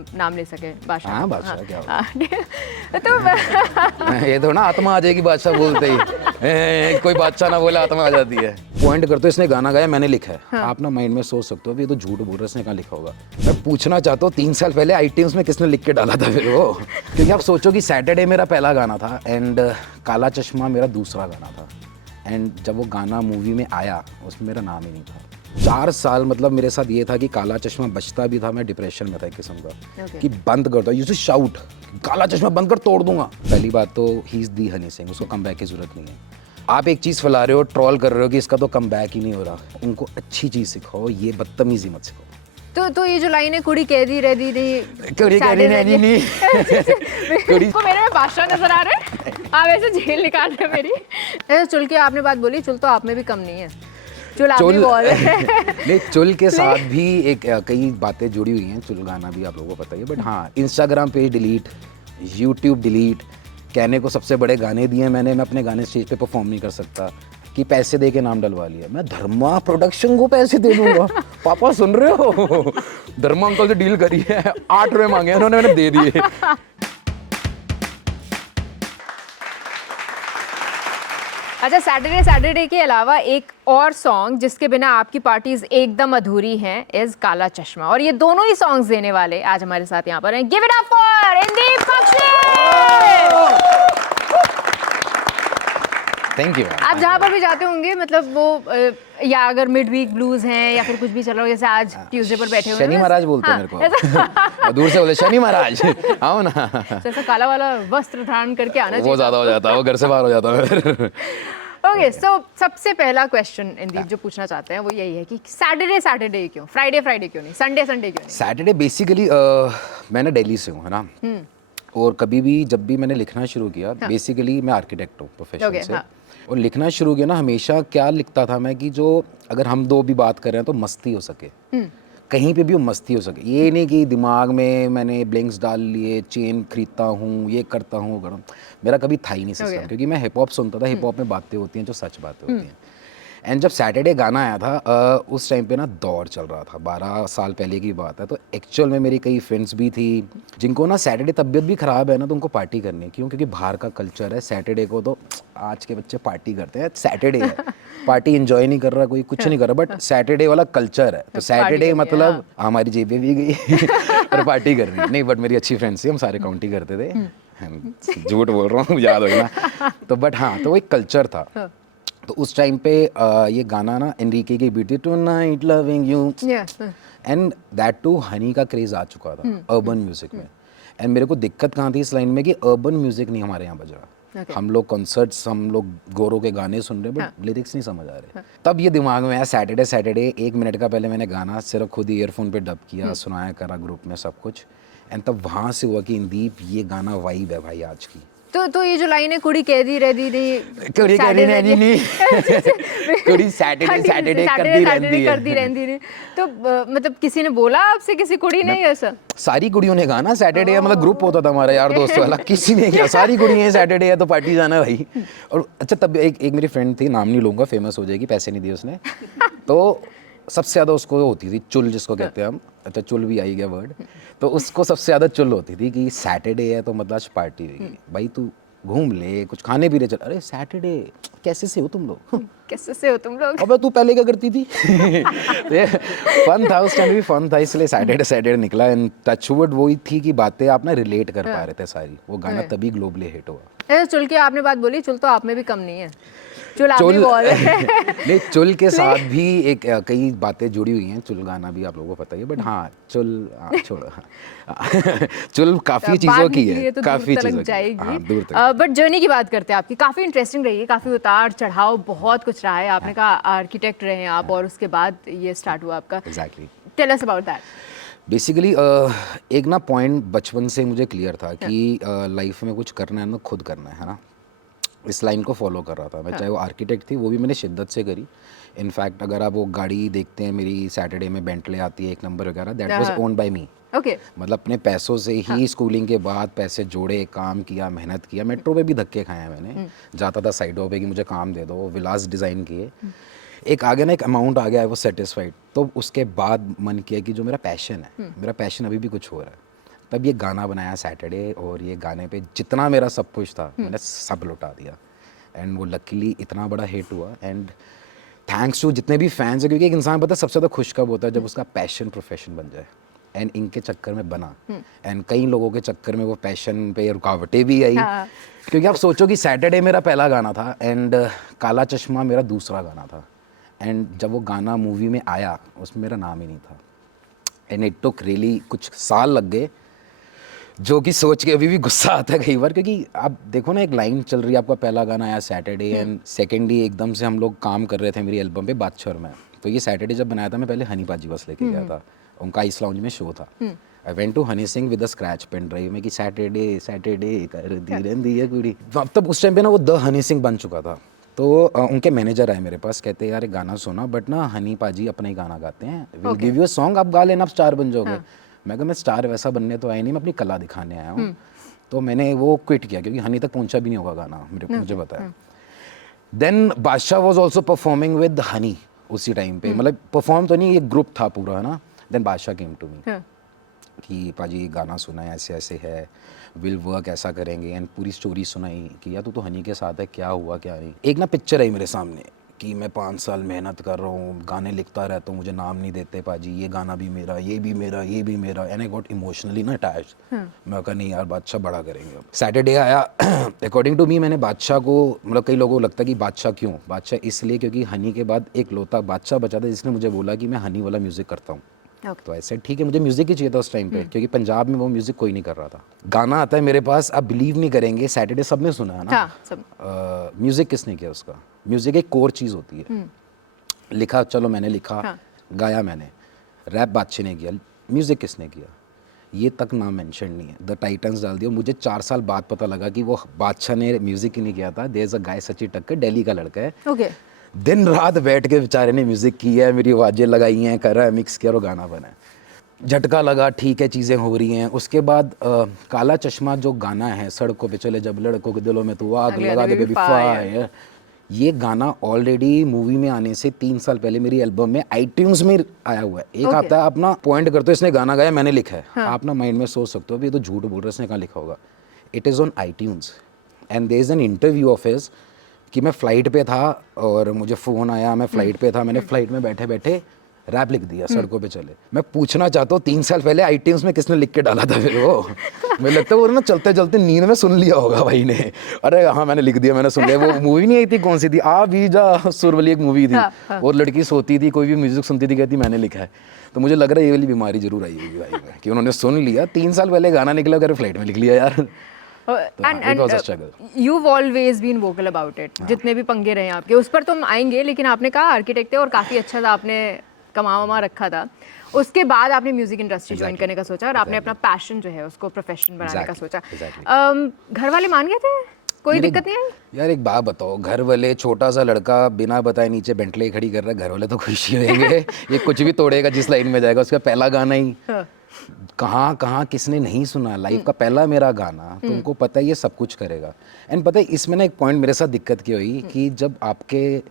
हम नाम ले सके बादशाह। हाँ बादशाह क्या होगा? तो ये तो ना आत्मा आ जाएगी बादशाह बोलते ही। कोई बादशाह ना बोले आत्मा आ जाती है। पॉइंट करते इसने गाना गाया, मैंने लिखा है। आप ना माइंड में सोच सकते हो अभी ये तो झूठ बोल रहा है, इसने कहाँ लिखा होगा। मैं पूछना चाहता हूँ 3 साल पहले iTunes में किसने लिख के डाला था फिर वो, क्योंकि आप सोचो कि सैटरडे मेरा पहला गाना था एंड काला चश्मा मेरा दूसरा गाना था। एंड जब वो गाना मूवी में आया उसमें मेरा नाम ही नहीं था। 4 साल मतलब मेरे साथ ये था कि काला चश्मा बचता भी था, मैं डिप्रेशन में था एक किस्म का कि बंद कर दो, यू से शाउट काला चश्मा बंद कर तोड़ दूंगा। पहली बात तो ही इज़ दी हनी सिंह, उसको कम बैक की जरूरत नहीं है। आप एक चीज़ फैला रहे हो, ट्रोल कर रहे हो कि इसका तो कम बैक ही नहीं हो रहा, उनको अच्छी चीज़ सिखाओ, ये बदतमीजी मत सिखाओ। तो ये जो लाइन है कुड़ी कह दी रह दी कुड़ी कह दी रह दी नहीं। कुड़ी को मेरे में बादशाह नजर आ रहे हैं, आप ऐसे झेल निकाल रहे हैं मेरी। ऐसे चुल की आपने बात बोली, चुल तो आप में भी कम नहीं है, चुल आप भी बोल रहे हैं। नहीं चुल के साथ भी एक कई बातें जुड़ी हुई हैं, चुल गाना भी आप लोगों को पता ही है। बट हाँ, Instagram page delete, YouTube delete, कहने को सबसे बड़े गाने दिए मैंने, मैं अपने गाने स्टेज पे परफॉर्म नहीं कर सकता कि पैसे दे के नाम डलवा लिया। मैं धर्मा प्रोडक्शन को पैसे दे दूंगा, पापा सुन रहे हो? धर्मा अंकल से डील करी है, 8 रुपये मांगे उन्होंने, मैंने दे दिए। अच्छा, सैटरडे के अलावा एक और सॉन्ग जिसके बिना आपकी पार्टीज एकदम अधूरी हैं इज काला चश्मा, और ये दोनों ही सॉन्ग्स देने वाले आज हमारे साथ यहाँ पर हैं। Give it up for Indeep Bakshi. Thank you. आप जहाँ पर भी जाते होंगे, मतलब वो या अगर मिड वीक ब्लूज हैं या फिर कुछ भी चल रहा हो, जैसे आज ट्यूसडे पर बैठे हुए हैं, शनि महाराज बोलते हैं मेरे को, और दूर से बोले शनि महाराज आओ ना, जैसा काला वाला वस्त्र धारण करके आना वो चाहिए। ज्यादा हो जाता है, वो घर से बाहर हो जाता है। ओके, सो सबसे पहला क्वेश्चन इंदीप जो पूछना चाहते हैं वो यही है कि सैटरडे क्यों, फ्राइडे क्यों नहीं, संडे क्यों नहीं? सैटरडे बेसिकली मैं ना दिल्ली से हूँ, है ना, और कभी भी जब भी मैंने लिखना शुरू किया, बेसिकली मैं आर्किटेक्ट हूँ प्रोफेशन से, और लिखना शुरू किया ना, हमेशा क्या लिखता था मैं कि जो अगर हम दो भी बात कर रहे हैं तो मस्ती हो सके, कहीं पे भी वो मस्ती हो सके। ये नहीं कि दिमाग में मैंने ब्लिंक्स डाल लिए, चेन खरीदता हूँ, ये करता हूँ, वो करूँ, मेरा कभी था ही नहीं सिस्टम, क्योंकि मैं हिप हॉप सुनता था, हिप हॉप में बातें होती हैं जो सच बातें होती हैं। एंड जब सैटरडे गाना आया था उस टाइम पे ना दौर चल रहा था, 12 साल पहले की बात है, तो एक्चुअल में मेरी कई फ्रेंड्स भी थी जिनको ना सैटरडे तबीयत भी ख़राब है ना, तो उनको पार्टी करनी है। क्यों? क्योंकि बाहर का कल्चर है, सैटरडे को तो आज के बच्चे पार्टी करते हैं, सैटरडे है, पार्टी एंजॉय नहीं कर रहा कोई, कुछ नहीं कर रहा, बट सैटरडे वाला कल्चर है, तो सैटरडे मतलब हमारी जेबें भी गई और पार्टी कर रही है। नहीं, बट मेरी अच्छी फ्रेंड्स थी, हम सारे काउंटी करते थे, झूठ बोल रहा हूँ, याद होगा ना, तो बट हाँ, तो वो एक कल्चर था। तो उस टाइम पे ये गाना ना एनरिके की बीट थी, tonight loving you, and that too Honey का क्रेज आ चुका था अर्बन म्यूजिक में। एंड मेरे को दिक्कत कहाँ थी इस लाइन में कि अर्बन म्यूजिक नहीं हमारे यहाँ बज रहा, हम लोग कॉन्सर्ट्स, हम लोग गोरों के गाने सुन रहे, बट लिरिक्स नहीं समझ आ रहे। तब ये दिमाग में आया सैटरडे 1 मिनट का पहले मैंने गाना सिर्फ खुद ही ईयरफोन पे डब किया, सुनाया करा ग्रुप में सब कुछ, एंड तब वहाँ से हुआ कि इंदीप ये गाना वाइब है भाई आज की। तो ये जो लाइन है कुड़ी कह दी रह दी नहीं, कुड़ी कह दी रह दी नहीं, कुड़ी सैटरडे करती रहती नहीं, तो मतलब किसी ने बोला आपसे, किसी कुड़ी ने ऐसा? सारी कुड़ियों ने कहा ना सैटरडे है, मतलब ग्रुप होता था हमारा यार दोस्त वाला, किसी ने क्या, सारी कुड़ियाँ हैं सैटरडे है तो पार्टी जाना है भाई। और अच्छा, तब एक मेरी फ्रेंड थी, नाम नहीं लूँगा, फेमस हो जाएगी, पैसे नहीं दिए उसने, तो सबसे ज़्यादा उसको होती थी चुल, जिसको कहते हैं हम, अच्छा चुल भी आई गया वर्ड, तो उसको सबसे ज़्यादा चुल होती थी कि सैटरडे है तो मतलब आज पार्टी होगी भाई, तू घूम ले, कुछ खाने पीने चल। अरे सैटरडे कैसे से हो तुम लोग, कैसे से हो तुम लोग, अबे तू पहले क्या करती थी? फन था उस टाइम भी, फन था, इसलिए सैटरडे निकला। एंड टचवुड वही थी कि बातें आप ना रिलेट कर पा रहे थे सारी, वो गाना तभी ग्लोबली हिट हुआ। चुल की आपने बात बोली, चुल तो आप में भी कम नहीं है, चुल आप भी बोल रहे हैं। नहीं, चुल के साथ भी एक कई बातें जुड़ी हुई हैं, चुल गाना भी आप लोगों को पता ही है, बट हाँ चुल काफ़ी चीज़ों की है, काफ़ी चीज़ों की, हाँ दूर तक। बट जर्नी की बात करते हैं आपकी, काफ़ी इंटरेस्टिंग रही है, काफ़ी उतार चढ़ाव बहुत कुछ रहा है। आपने कहा आर्किटेक्ट रहे हैं आप, और उसके बाद ये स्टार्ट हुआ आपका। Exactly, tell us about that. Basically एक ना पॉइंट बचपन से मुझे क्लियर था कि लाइफ में कुछ करना है ना, खुद करना है ना, इस लाइन को फॉलो कर रहा था मैं। चाहे वो आर्किटेक्ट थी, वो भी मैंने शिद्दत से करी। इनफैक्ट अगर आप वो गाड़ी देखते हैं मेरी, सैटरडे में बेंटले आती है 1 नंबर वगैरह, that was owned by me. Okay, मतलब अपने पैसों से ही स्कूलिंग के बाद पैसे जोड़े, काम किया, मेहनत किया। मेट्रो पे भी धक्के खाए हैं मैंने, जाता था साइडों पे कि मुझे काम दे दो, विलास डिज़ाइन किए, एक आ गया ना, एक अमाउंट आ गया, आई वाज सेटिस्फाइड। तो उसके बाद मन किया कि जो मेरा पैशन है, मेरा पैशन अभी भी कुछ हो रहा है, तब ये गाना बनाया सैटरडे, और ये गाने पे जितना मेरा सब कुछ था मैंने सब लुटा दिया, एंड वो लकीली इतना बड़ा हिट हुआ। एंड थैंक्स टू जितने भी फैंस हैं, क्योंकि एक इंसान पता है सबसे ज़्यादा खुश कब होता है, जब उसका पैशन प्रोफेशन बन जाए, एंड इनके चक्कर में बना, एंड कई लोगों के चक्कर में वो पैशन पे रुकावटें भी आई। क्योंकि आप सोचो कि सैटरडे मेरा पहला गाना था, एंड काला चश्मा मेरा दूसरा गाना था, एंड जब वो गाना मूवी में आया उसमें मेरा नाम ही नहीं था, एंड इट टुक रियली कुछ साल लग गए, जो कि सोच के अभी भी गुस्सा आता है कई बार, क्योंकि आप देखो ना एक लाइन चल रही है, आपका पहला गाना आया सैटरडे, एंड सेकेंडली एकदम से हम लोग काम कर रहे थे मेरी एल्बम पे बादशाह और मैं। तो ये सैटरडे जब बनाया था, मैं पहले हनी पाजी बस लेके गया था, उनका आइस लाउंज में शो था। I went to Honey Singh with a scratch pen drive में कि सैटरडे सैटरडे कर दी रहंदी है कुड़ी। तब उस टाइम पे ना वो द हनी सिंह बन चुका था। तो उनके मैनेजर आए मेरे पास, कहते यार एक गाना सुना, बट ना हनी पाजी अपना ही गाना गाते हैं, will give you a song, आप गा लेना, आप स्टार बन जाओगे। मैं कहा मैं स्टार वैसा बनने तो आया नहीं, मैं अपनी कला दिखाने आया हूँ। तो मैंने वो क्विट किया, क्योंकि हनी तक पहुंचा भी नहीं होगा गाना, मुझे बताया। देन बादशाह was also performing with Honey उसी टाइम पे, मतलब परफॉर्म तो नहीं, ये ग्रुप था पूरा, है ना। देन बादशाह केम टू मी कि पाजी गाना सुना है, ऐसे ऐसे है, विल वर्क ऐसा करेंगे, एंड पूरी स्टोरी सुनाई कि यार तू तो हनी के साथ है, क्या हुआ क्या नहीं। एक ना पिक्चर आई मेरे सामने कि मैं 5 साल मेहनत कर रहा हूँ, गाने लिखता रहता हूँ, मुझे नाम नहीं देते पाजी, ये गाना भी मेरा, ये भी मेरा, ये भी मेरा, एंड आई गॉट इमोशनली ना अटैच्ड। मैं कहा नहीं यार बादशाह बड़ा करेंगे अब। सैटरडे आया, अकॉर्डिंग टू मी मैंने बादशाह को, मतलब कई लोगों को लगता है कि बादशाह क्यों, बादशाह इसलिए क्योंकि हनी के बाद एक लौता बादशाह बचा था जिसने मुझे बोला कि मैं हनी वाला म्यूज़िक करता हूँ। तो ऐसे ठीक है, मुझे म्यूज़िक ही चाहिए था उस टाइम पे, क्योंकि पंजाब में वो म्यूज़िक कोई नहीं कर रहा था। गाना आता है मेरे पास, आप बिलीव नहीं करेंगे, सैटरडे सबने सुना है ना। म्यूज़िक किसने किया उसका? म्यूज़िक एक कोर चीज़ होती है। लिखा, चलो मैंने लिखा, गाया मैंने, रैप बादशाह ने किया, म्यूज़िक किसने किया ये तक नाम मेंशन नहीं है। द टाइटन्स डाल दिया, मुझे 4 साल बाद पता लगा कि वो बादशाह ने म्यूज़िक ही नहीं किया था। देयर इज़ अ गाय सची टक्कर, दिल्ली का लड़का है, दिन रात बैठ के बेचारे ने म्यूज़िक किया है, मेरी आवाज़ें लगाई हैं, कर रहा है, मिक्स किया और गाना बना है। झटका लगा, ठीक है चीज़ें हो रही हैं। उसके बाद काला चश्मा जो गाना है, सड़कों पे चले जब लड़कों के दिलों में तू आग लगा दे बेबी फायर, ये गाना ऑलरेडी मूवी में आने से 3 साल पहले मेरी एल्बम में आईट्यून्स में आया हुआ है। एक आता है अपना पॉइंट करते हो इसने गाना गाया मैंने लिखा है, आप ना माइंड में सोच सकते हो अभी ये तो झूठ बोल रहा है, इसने कहाँ लिखा होगा। It is on iTunes, and there is an interview of his कि मैं फ़्लाइट पे था और मुझे फ़ोन आया, मैं फ़्लाइट पे था, मैंने फ़्लाइट में बैठे बैठे रैप लिख दिया, सड़कों पे चले। मैं पूछना चाहता हूँ 3 साल पहले आईट्यून्स में किसने लिख के डाला था फिर वो मुझे लगता है वो ना चलते चलते नींद में सुन लिया होगा भाई ने, अरे हाँ मैंने लिख दिया, मैंने सुन लिया। वो मूवी नहीं आई थी, कौन सी थी, आ भी जा सुर वाली एक मूवी थी, वो लड़की सोती थी, कोई भी म्यूजिक सुनती थी, कहती मैंने लिखा है। तो मुझे लग रहा है ये वाली बीमारी जरूर आई होगी भाई में कि उन्होंने सुन लिया, 3 साल पहले गाना निकला कर फ्लाइट में लिख लिया यार। you've always been vocal about it, जितने भी पंगे रहे आपके उस पर तो हम आएंगे, लेकिन आपने कहा आर्किटेक्ट है और काफ़ी अच्छा था, आपने कमा रखा था, उसके बाद आपने म्यूजिक इंडस्ट्री ज्वाइन करने का सोचा और आपने अपना पैशन जो है उसको प्रोफेशन बनाने का सोचा। घर वाले मान गए थे, कोई दिक्कत नहीं आई? यार एक बात बताओ, घर वाले, छोटा सा लड़का बिना बताए नीचे बेंटले खड़ी कर रहा है, घर वाले तो खुशी होंगे ये कुछ भी तोड़ेगा जिस लाइन में जाएगा। उसका पहला गाना ही कहाँ कहाँ किसने नहीं सुना, लाइफ का पहला मेरा गाना, तो उनको पता है ये सब कुछ करेगा। एंड पता है इसमें ना एक पॉइंट मेरे साथ दिक्कत की हुई कि जब आपके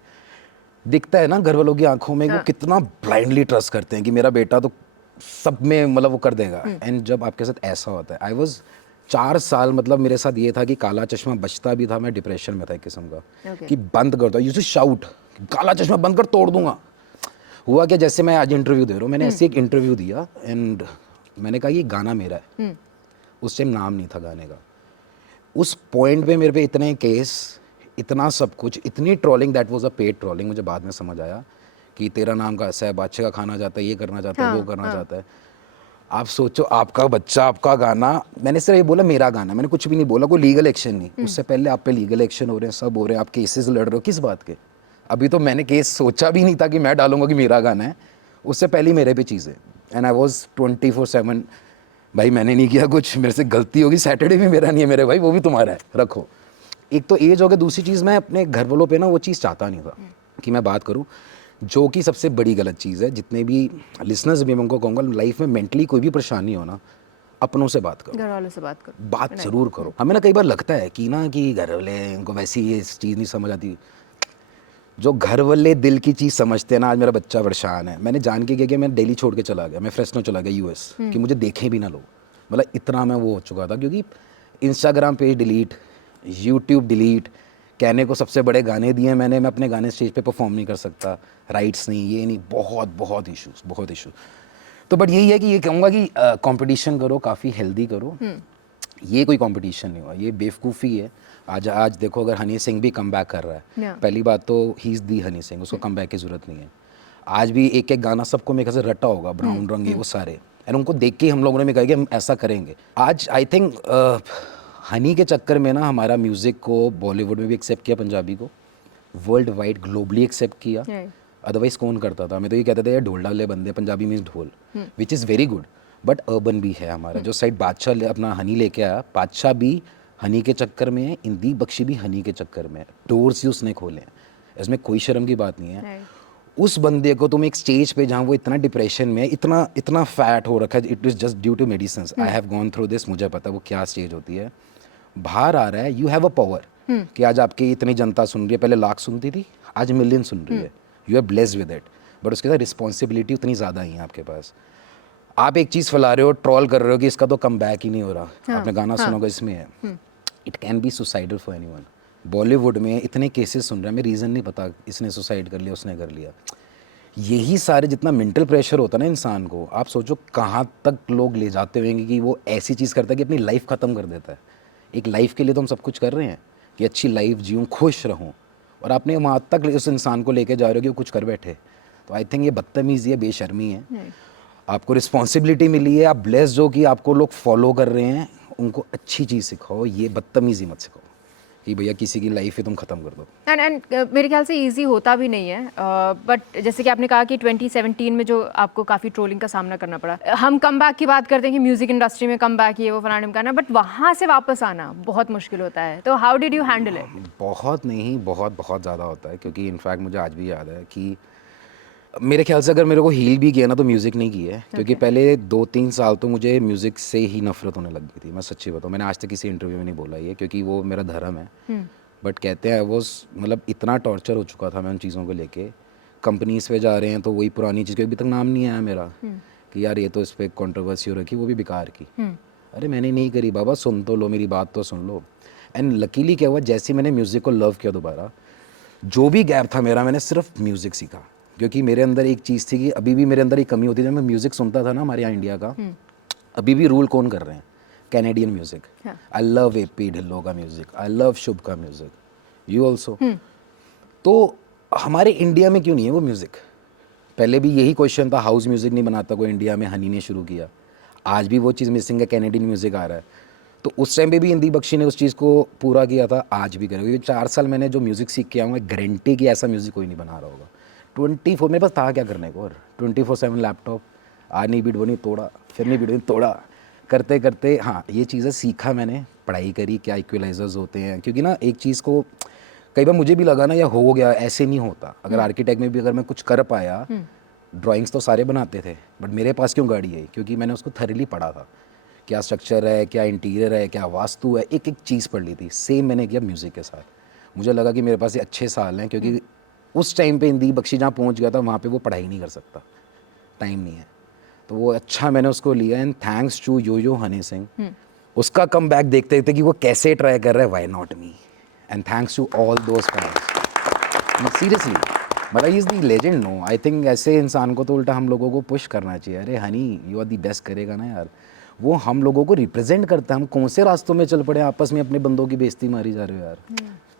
दिखता है ना घर वालों की आंखों में, वो कितना ब्लाइंडली ट्रस्ट करते हैं कि मेरा बेटा तो सब में मतलब वो कर देगा। एंड जब आपके साथ ऐसा होता है, आई वॉज 4 साल, मतलब मेरे साथ ये था कि काला चश्मा बचता भी था, मैं डिप्रेशन में था एक किस्म का कि बंद कर दो, यू टू शाउट काला चश्मा बंद कर, तोड़ दूंगा। हुआ क्या, जैसे मैं आज इंटरव्यू दे रहा हूँ, मैंने ऐसे एक इंटरव्यू दिया एंड मैंने कहा ये गाना मेरा है, उस टाइम नाम नहीं था गाने का। उस पॉइंट पे मेरे पे इतने केस, इतना सब कुछ, इतनी trolling, that was a paid trolling. मुझे बाद में समझ आया कि तेरा नाम का ऐसा है, बादशाह का खाना चाहता है, ये करना चाहता है, वो करना चाहता है। आप सोचो आपका बच्चा, आपका गाना, मैंने सिर्फ ये बोला मेरा गाना, मैंने कुछ भी नहीं बोला, कोई लीगल एक्शन नहीं। उससे पहले आप पे लीगल एक्शन हो रहे हैं, सब हो रहे हैं, आप केसेस लड़ रहे हो, किस बात के? अभी तो मैंने केस सोचा भी नहीं था कि मैं डालूंगा कि मेरा गाना है, उससे पहले मेरे पे चीज़ें। एंड आई वॉज 24/7 भाई मैंने नहीं किया कुछ, मेरे से गलती होगी, सैटरडे भी मेरा नहीं है मेरे भाई, वो भी तुम्हारा है, रखो। एक तो एज हो गया, दूसरी चीज़ मैं अपने घर वालों पे ना वो चीज़ चाहता नहीं था कि मैं बात करूं, जो कि सबसे बड़ी गलत चीज़ है। जितने भी लिसनर्स भी मैं उनको कहूँगा, लाइफ में मेंटली कोई भी परेशानी हो ना, अपनों से बात करो, घर वालों से बात करो, बात ज़रूर करो। हमें ना कई बार लगता है कि ना कि घर वाले उनको वैसी ये चीज़ नहीं समझ आती। जो घर वाले दिल की चीज़ समझते हैं ना, आज मेरा बच्चा परेशान है, मैंने जान के किया कि मैं दिल्ली छोड़ के चला गया, मैं फ्रेस्नो चला गया US कि मुझे देखें भी ना लोग। मतलब इतना मैं वो हो चुका था, क्योंकि Instagram page delete, YouTube delete, कहने को सबसे बड़े गाने दिए मैंने, मैं अपने गाने स्टेज पे परफॉर्म नहीं कर सकता, राइट्स नहीं, ये नहीं, बहुत इशूज़। तो बट यही है कि ये कहूँगा कि कंपटीशन करो, काफ़ी हेल्दी करो। ये कोई कंपटीशन नहीं हुआ, ये बेवकूफ़ी है। आज देखो, अगर हनी सिंह भी कम बैक कर रहा है, पहली बात तो ही इज़ दी हनी सिंह, उसको कम बैक की ज़रूरत नहीं है। आज भी एक एक गाना सबको मेरे ख्याल से रटा होगा, ब्राउन रंग ये वो सारे, एंड उनको देख के हम लोगों ने भी कहा कि हम ऐसा करेंगे। आज आई थिंक हनी के चक्कर में ना हमारा म्यूज़िक को बॉलीवुड में भी एक्सेप्ट किया, पंजाबी को वर्ल्ड वाइड ग्लोबली एक्सेप्ट किया। अदरवाइज कौन करता था? मैं तो ये कहता था यार ढोल डाले बंदे, पंजाबी मीन्स ढोल, which is very good, but urban भी है हमारा। जो साइड बादशाह अपना हनी लेके आया, बादशाह भी हनी के चक्कर में है, इंदी बख्शी भी हनी के चक्कर में है, डोर्स ही उसने खोले हैं, इसमें कोई शर्म की बात नहीं है। उस बंदे को तुम एक स्टेज पे जहाँ वो इतना डिप्रेशन में, इतना फैट हो रखा है, it is just due to medicine. I have gone through this, मुझे पता है वो क्या स्टेज होती है। बाहर आ रहा है, यू हैव अ पावर कि आज आपकी इतनी जनता सुन रही है, पहले लाख सुनती थी, आज मिलियन सुन रही है, you are blessed with it, but उसके साथ रिस्पॉन्सिबिलिटी उतनी ज़्यादा ही है आपके पास। आप एक चीज़ फैला रहे हो, ट्रोल कर रहे हो कि इसका तो कम बैक ही नहीं हो रहा, आपने गाना सुनोगे इसमें है, it can be suicidal for anyone. Bollywood में इतने केसेस सुन रहे हैं, हमें रीज़न नहीं पता, इसने सुसाइड कर लिया, उसने कर लिया। यही सारे जितना मेंटल प्रेशर होता है ना इंसान को, आप सोचो कहाँ तक लोग ले जाते होंगे कि वो ऐसी चीज़ करता है कि अपनी लाइफ ख़त्म कर देता है। एक लाइफ के लिए तो हम सब कुछ कर रहे हैं कि अच्छी लाइफ जीऊँ, खुश रहूँ, और आपने वहाँ तक उस इंसान को लेके जा रहे हो कि वो कुछ कर बैठे। तो आई थिंक ये बदतमीज़ी है, बेशर्मी है। आपको रिस्पॉन्सिबिलिटी मिली है, आप ब्लेस्ड हो कि आपको लोग फॉलो कर रहे हैं, उनको अच्छी चीज़ सिखाओ, ये बदतमीज़ी मत सिखाओ कि भैया किसी की लाइफ ही तुम ख़त्म कर दो। एंड मेरे ख्याल से इजी होता भी नहीं है, बट जैसे कि आपने कहा कि 2017 में जो आपको काफ़ी ट्रोलिंग का सामना करना पड़ा, हम कम बैक की बात करते हैं कि म्यूज़िक इंडस्ट्री में कम बैक ये वो फलाने करना, बट वहाँ से वापस आना बहुत मुश्किल होता है। तो how did you handle it? बहुत नहीं, बहुत ज़्यादा होता है, क्योंकि इनफैक्ट मुझे आज भी याद है कि मेरे ख्याल से अगर मेरे को हील भी किया ना तो म्यूज़िक नहीं की है, क्योंकि पहले 2-3 साल तो मुझे म्यूज़िक से ही नफरत होने लग गई थी। मैं सच्ची बताऊँ, मैंने आज तक किसी इंटरव्यू में नहीं बोला ये, क्योंकि वो मेरा धर्म है, बट कहते हैं वो मतलब इतना टॉर्चर हो चुका था मैं उन चीज़ों को लेके। कंपनीज़ पे जा रहे हैं तो वही पुरानी चीज़, अभी तक नाम नहीं आया मेरा कि यार ये तो इस पर कंट्रोवर्सी हो रखी, वो भी बेकार की। अरे मैंने नहीं करी बाबा, सुन तो लो, मेरी बात तो सुन लो। एंड लकीली क्या हुआ, जैसे मैंने म्यूज़िक को लव किया दोबारा, जो भी गैप था मेरा, मैंने सिर्फ म्यूज़िक सीखा, क्योंकि मेरे अंदर एक चीज़ थी कि अभी भी मेरे अंदर एक कमी होती है। जब मैं म्यूज़िक सुनता था ना हमारे यहाँ इंडिया का, अभी भी रूल कौन कर रहे हैं? Canadian music. I love AP Dhillon का म्यूज़िक, आई लव शुभ का म्यूज़िक, यू ऑल्सो। तो हमारे इंडिया में क्यों नहीं है वो म्यूज़िक? पहले भी यही क्वेश्चन था, हाउस म्यूज़िक नहीं बनाता कोई इंडिया में, हनी ने शुरू किया। आज भी वो चीज़ मिसिंग है, कैनेडियन म्यूज़िक आ रहा है। तो उस टाइम पे भी इंदी बख्शी ने उस चीज़ को पूरा किया था, आज भी करेगा। क्योंकि 4 साल मैंने जो म्यूज़िक सीख के आऊँगा, गारंटी कि ऐसा म्यूज़िक कोई नहीं बना रहा होगा। 24 मेरे पास था क्या करने को, और 24/7 लैपटॉप, आज नहीं बीट बनी तोड़ा, फिर नहीं बीट बनी तोड़ा, करते करते हाँ ये चीज़ें सीखा मैंने, पढ़ाई करी क्या इक्वलाइजर्स होते हैं। क्योंकि ना एक चीज़ को कई बार मुझे भी लगा ना, या हो गया, ऐसे नहीं होता। अगर आर्किटेक्ट में भी अगर मैं कुछ कर पाया, ड्राइंग्स तो सारे बनाते थे, बट मेरे पास क्यों गाड़ी है? क्योंकि मैंने उसको थरली पढ़ा था, क्या स्ट्रक्चर है, क्या इंटीरियर है, क्या वास्तु है, एक एक चीज़ पढ़ ली थी। सेम मैंने किया म्यूज़िक के साथ। मुझे लगा कि मेरे पास ये अच्छे साल हैं, क्योंकि उस टाइम पे इंदी बख्शी जहाँ पहुँच गया था, वहाँ पे वो पढ़ाई नहीं कर सकता, टाइम नहीं है। तो वो अच्छा मैंने उसको लिया, एंड थैंक्स टू यो हनी सिंह, उसका कम बैक देखते देखते कि वो कैसे ट्राई कर रहा है, why not me, and thanks to all those fans. Seriously, मतलब he is the legend. No, I think ऐसे इंसान को तो उल्टा हम लोगों को पुश करना चाहिए। अरे honey, you are the best करेगा ना यार, वो हम लोगों को रिप्रेजेंट करता है। हम कौन से रास्तों में चल पड़े, आपस में अपने बंदों की बेइज्जती मारी जा रहे हो यार।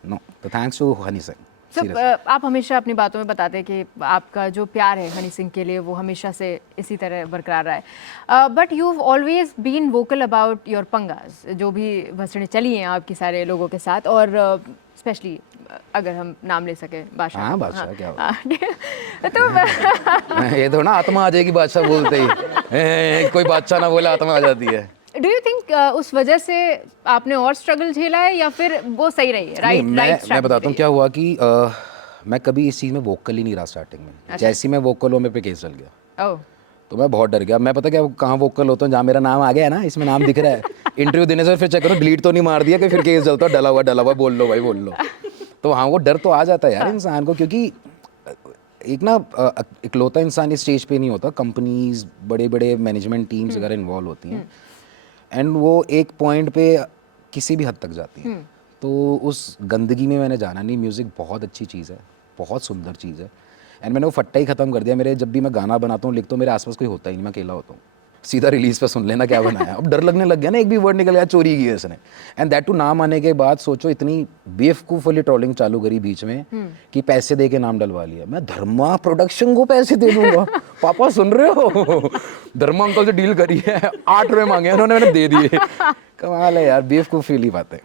नो, तो थैंक्स टू हनी सिंह। आप हमेशा अपनी बातों में बताते हैं कि आपका जो प्यार है हनी सिंह के लिए वो हमेशा से इसी तरह बरकरार रहा है, but you always been vocal about your पंगास, जो भी भसड़ें चली हैं आपकी सारे लोगों के साथ, और स्पेशली अगर हम नाम ले सके बादशाह। हाँ बादशाह क्या तो ये तो ना आत्मा आ जाएगी बादशाह बोलते ही, कोई बादशाह ना बोले आत्मा आ जाती है। डू यू थिंक उस वजह से आपने और स्ट्रगल झेला है, या फिर वो सही रही है? राइट, मैं बताता हूँ क्या हुआ कि मैं कभी इस चीज़ में वोकल ही नहीं रहा स्टार्टिंग में। अच्छा। जैसे ही मैं वोकल हुआ, मेरे पे केस चल गया। ओह। तो मैं बहुत डर गया। मैं पता क्या कहाँ वोकल होता हूँ, जहाँ मेरा नाम आ गया है ना, इसमें नाम दिख रहा है, इंटरव्यू देने से फिर चेक करो डिलीट तो नहीं मार दिया कि फिर केस चलता, डला हुआ बोल लो भाई, बोल लो। तो हाँ वो डर तो आ जाता है यार इंसान को, क्योंकि एक ना इकलौता इंसान इस स्टेज पे नहीं होता, कंपनीज, बड़े बड़े मैनेजमेंट टीम्स वगैरह इन्वॉल्व होती हैं। एंड वो एक पॉइंट पे किसी भी हद तक जाती है। तो उस गंदगी में मैंने जाना नहीं। म्यूज़िक बहुत अच्छी चीज़ है, बहुत सुंदर चीज़ है, एंड मैंने वो फट्टा ही ख़त्म कर दिया। मेरे जब भी मैं गाना बनाता हूँ, लिखता हूँ, मेरे आसपास कोई होता ही नहीं, मैं अकेला होता हूँ। सीधा रिलीज़ पे सुन लेना क्या बनाया। अब डर लगने लग गया ना, एक भी वर्ड निकल गया चोरी की है इसने। एंड दैट टू नाम आने के बाद सोचो इतनी बेवकूफ़ ट्रोलिंग चालू करी बीच में कि पैसे दे के नाम डलवा लिया। मैं धर्मा प्रोडक्शन को पैसे दे दूंगा। पापा सुन रहे हो, धर्मा अंकल से डील करी है, 8 रुपये मांगे उन्होंने, मैंने दे दिए। कमाल है यार, बेवकूफ़ी बातें।